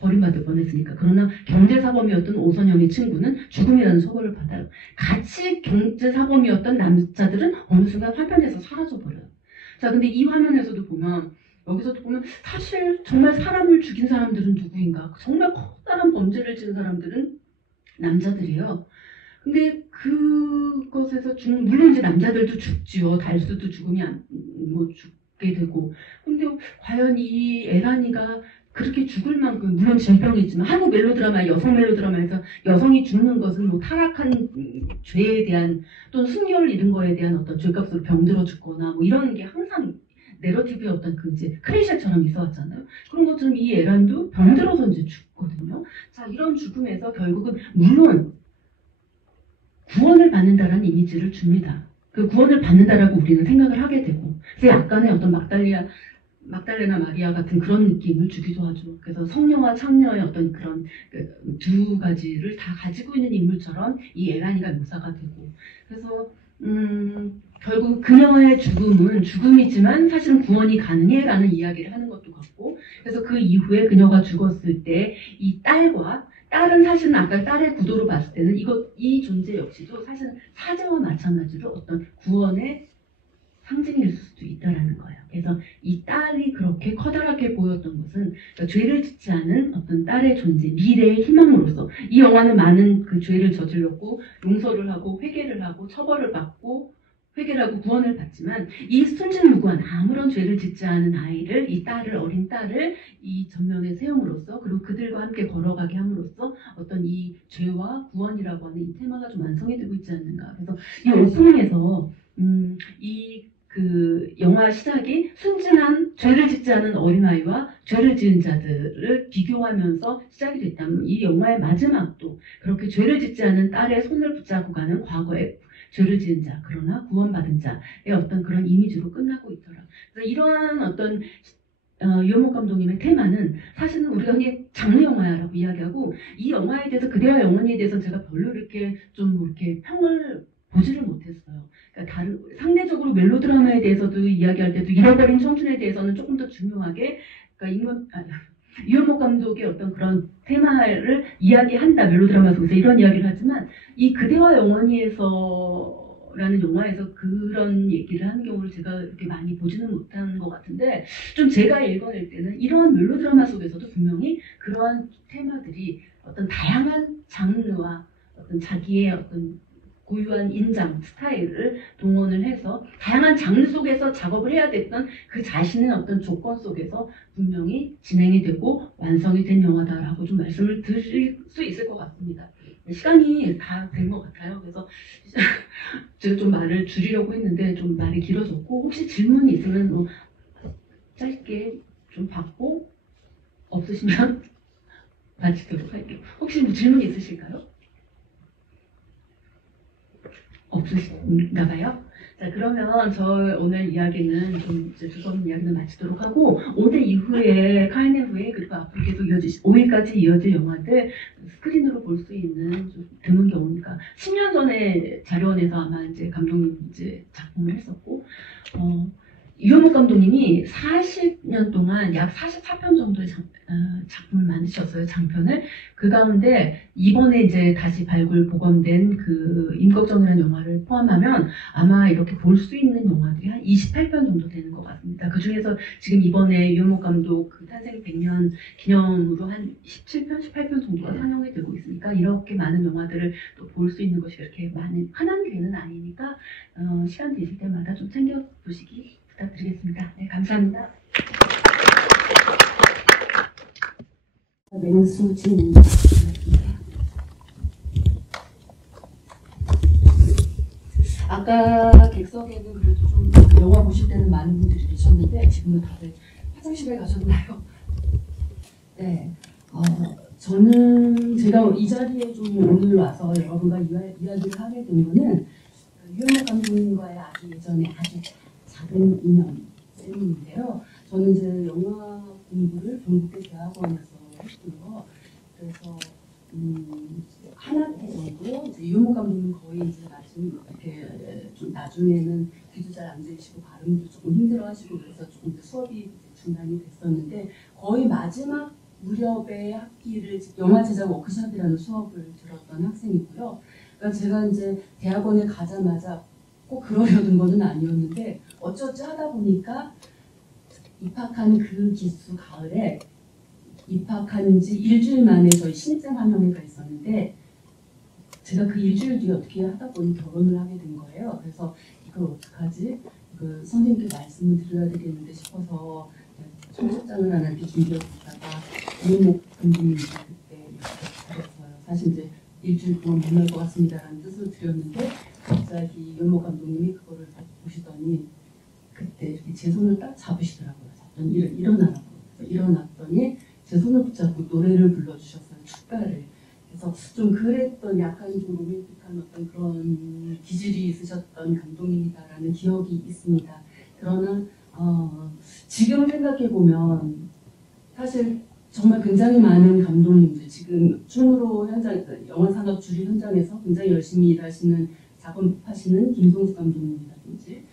버림받을 뻔했으니까. 그러나 경제사범이었던 오선영의 친구는 죽음이라는 처벌을 받아요. 같이 경제사범이었던 남자들은 어느 순간 화면에서 사라져버려요. 자, 근데 이 화면에서도 보면 여기서도 보면 사실 정말 사람을 죽인 사람들은 누구인가? 정말 커다란 범죄를 지은 사람들은 남자들이에요. 근데 그것에서 물론 이제 남자들도 죽지요. 달수도 죽게 되고. 근데 과연 이 에란이가 그렇게 죽을 만큼 물론 질병이지만 한국 멜로드라마 여성 멜로드라마에서 여성이 죽는 것은 뭐 타락한 죄에 대한 또는 순결을 잃은 거에 대한 어떤 죄값으로 병들어 죽거나 뭐 이런 게 항상 내러티브의 어떤 그 이제 클리셰처럼 있어왔잖아요. 그런 것처럼 이 에란도 병들어서 이제 죽거든요. 자, 이런 죽음에서 결국은 물론 구원을 받는다라는 이미지를 줍니다. 그 구원을 받는다라고 우리는 생각을 하게 되고, 그래서 약간의 어떤 막달레나 마리아 같은 그런 느낌을 주기도 하죠. 그래서 성녀와 창녀의 어떤 그런 두 가지를 다 가지고 있는 인물처럼 이 에란이가 묘사가 되고, 그래서 결국 그녀의 죽음은 죽음이지만 사실은 구원이 가능해라는 이야기를 하는 것도 같고, 그래서 그 이후에 그녀가 죽었을 때 이 딸과 딸은 사실은 아까 딸의 구도로 봤을 때는 이 존재 역시도 사실은 사제와 마찬가지로 어떤 구원의 상징일 수도 있다라는 거예요. 그래서 이 딸이 그렇게 커다랗게 보였던 것은 그러니까 죄를 짓지 않은 어떤 딸의 존재, 미래의 희망으로서 이 영화는 많은 그 죄를 저질렀고 용서를 하고 회개를 하고 처벌을 받고 회개를 하고 구원을 받지만 이 순진무구한 아무런 죄를 짓지 않은 아이를 이 딸을 어린 딸을 이 전면에 세움으로써 그리고 그들과 함께 걸어가게 함으로써 어떤 이 죄와 구원이라고 하는 이 테마가 좀 완성이 되고 있지 않는가. 그래서 이 오프닝에서 그 영화 시작이 순진한 죄를 짓지 않은 어린아이와 죄를 지은 자들을 비교하면서 시작이 됐다면 이 영화의 마지막도 그렇게 죄를 짓지 않은 딸의 손을 붙잡고 가는 과거의 죄를 지은 자 그러나 구원받은 자의 어떤 그런 이미지로 끝나고 있더라. 그래서 이러한 어떤 유현목 감독님의 테마는 사실은 우리가 흔히 장르 영화라고 이야기하고 이 영화에 대해서 그대와 영원히에 대해서는 제가 별로 이렇게 좀 이렇게 평을 보지를 못했어요. 그러니까 상대적으로 멜로드라마에 대해서도 이야기할 때도 잃어버린 청춘에 대해서는 조금 더 중요하게 그러니까 유현목 감독의 어떤 그런 테마를 이야기한다 멜로드라마 속에서 이런 이야기를 하지만 이 그대와 영원히에서라는 영화에서 그런 얘기를 하는 경우를 제가 이렇게 많이 보지는 못하는 것 같은데 좀 제가 읽어낼 때는 이러한 멜로드라마 속에서도 분명히 그러한 테마들이 어떤 다양한 장르와 어떤 자기의 어떤 고유한 인장, 스타일을 동원을 해서 다양한 장르 속에서 작업을 해야 됐던 그 자신의 어떤 조건 속에서 분명히 진행이 되고 완성이 된 영화다라고 좀 말씀을 드릴 수 있을 것 같습니다. 시간이 다 된 것 같아요. 그래서 제가 좀 말을 줄이려고 했는데 좀 말이 길어졌고 혹시 질문이 있으면 뭐 짧게 좀 받고 없으시면 마치도록 할게요. 혹시 뭐 질문 있으실까요? 없으신가 봐요. 자, 그러면 저 오늘 이야기는 좀 이제 두번 이야기는 마치도록 하고 오늘 이후에 카이네 후에 그리고 앞으로 계속 5일까지 이어질 영화들 스크린으로 볼 수 있는 좀 드문 경우니까 10년 전에 자료원에서 아마 이제 감독님 이제 작품을 했었고 유현목 감독님이 40년 동안 약 44편 정도의 작품을 만드셨어요. 장편을. 그 가운데 이번에 이제 다시 복원된 그 임꺽정이라는 영화를 포함하면 아마 이렇게 볼 수 있는 영화들이 한 28편 정도 되는 것 같습니다. 그 중에서 지금 이번에 유현목 감독 그 탄생 100년 기념으로 한 17편, 18편 정도가 상영이 되고 있으니까 이렇게 많은 영화들을 또 볼 수 있는 것이 이렇게 흔한 기회는 아니니까 시간 되실 때마다 좀 챙겨보시기 부탁드리겠습니다. 네, 감사합니다. 맹수진 아까 객석에는 그래도 좀 영화 보실 때는 많은 분들이 계셨는데 지금은 다들 화장실에 가셨나요? 네, 저는 제가 이 자리에 좀 오늘 와서 여러분과 이야기를 하게 된 거는 유현목 감독님과의 아주 예전에 아주 작은 인연 때문인데요. 저는 이제 영화 공부를 경북대 대학원에서 했고요. 그래서 한 학기 정도 이제 유현목 감독님 거의 이제 이렇게 좀 나중에는 귀도 잘 안 들리시고 발음도 조금 힘들어하시고 그래서 조금 수업이 이제 중단이 됐었는데 거의 마지막 무렵에 학기를 영화 제작 워크숍이라는 수업을 들었던 학생이고요. 그러니까 제가 이제 대학원에 가자마자 꼭 그러려던 거는 아니었는데 어쩌지 하다 보니까 입학한 그 기수 가을에 입학한 지 일주일 만에 저희 신입생 환영회가 있었는데 제가 그 일주일 뒤에 어떻게 하다 보니 결혼을 하게 된 거예요. 그래서 이걸 어떡하지? 그 선생님께 말씀을 드려야 되겠는데 싶어서 청첩장을 하나 이렇게 준비해 보다가 유현목 감독님이 그때 드렸어요. 사실 이제 일주일 동안 만날 것 같습니다라는 뜻으로 드렸는데 갑자기 유현목 감독님이 그거를 보시더니 그때 이렇게 제 손을 딱 잡으시더라고요. 잡더니 일어나라고. 일어났더니 제 손을 붙잡고 노래를 불러주셨어요. 축가를. 그래서 좀 그랬던 약간 좀 로맨틱한 어떤 그런 기질이 있으셨던 감독님이다라는 기억이 있습니다. 그러나 지금 생각해보면 사실 정말 굉장히 많은 감독님들 지금 춤으로 영화 산업 주류 현장에서 굉장히 열심히 일하시는 작업하시는 김성수 감독님이라든지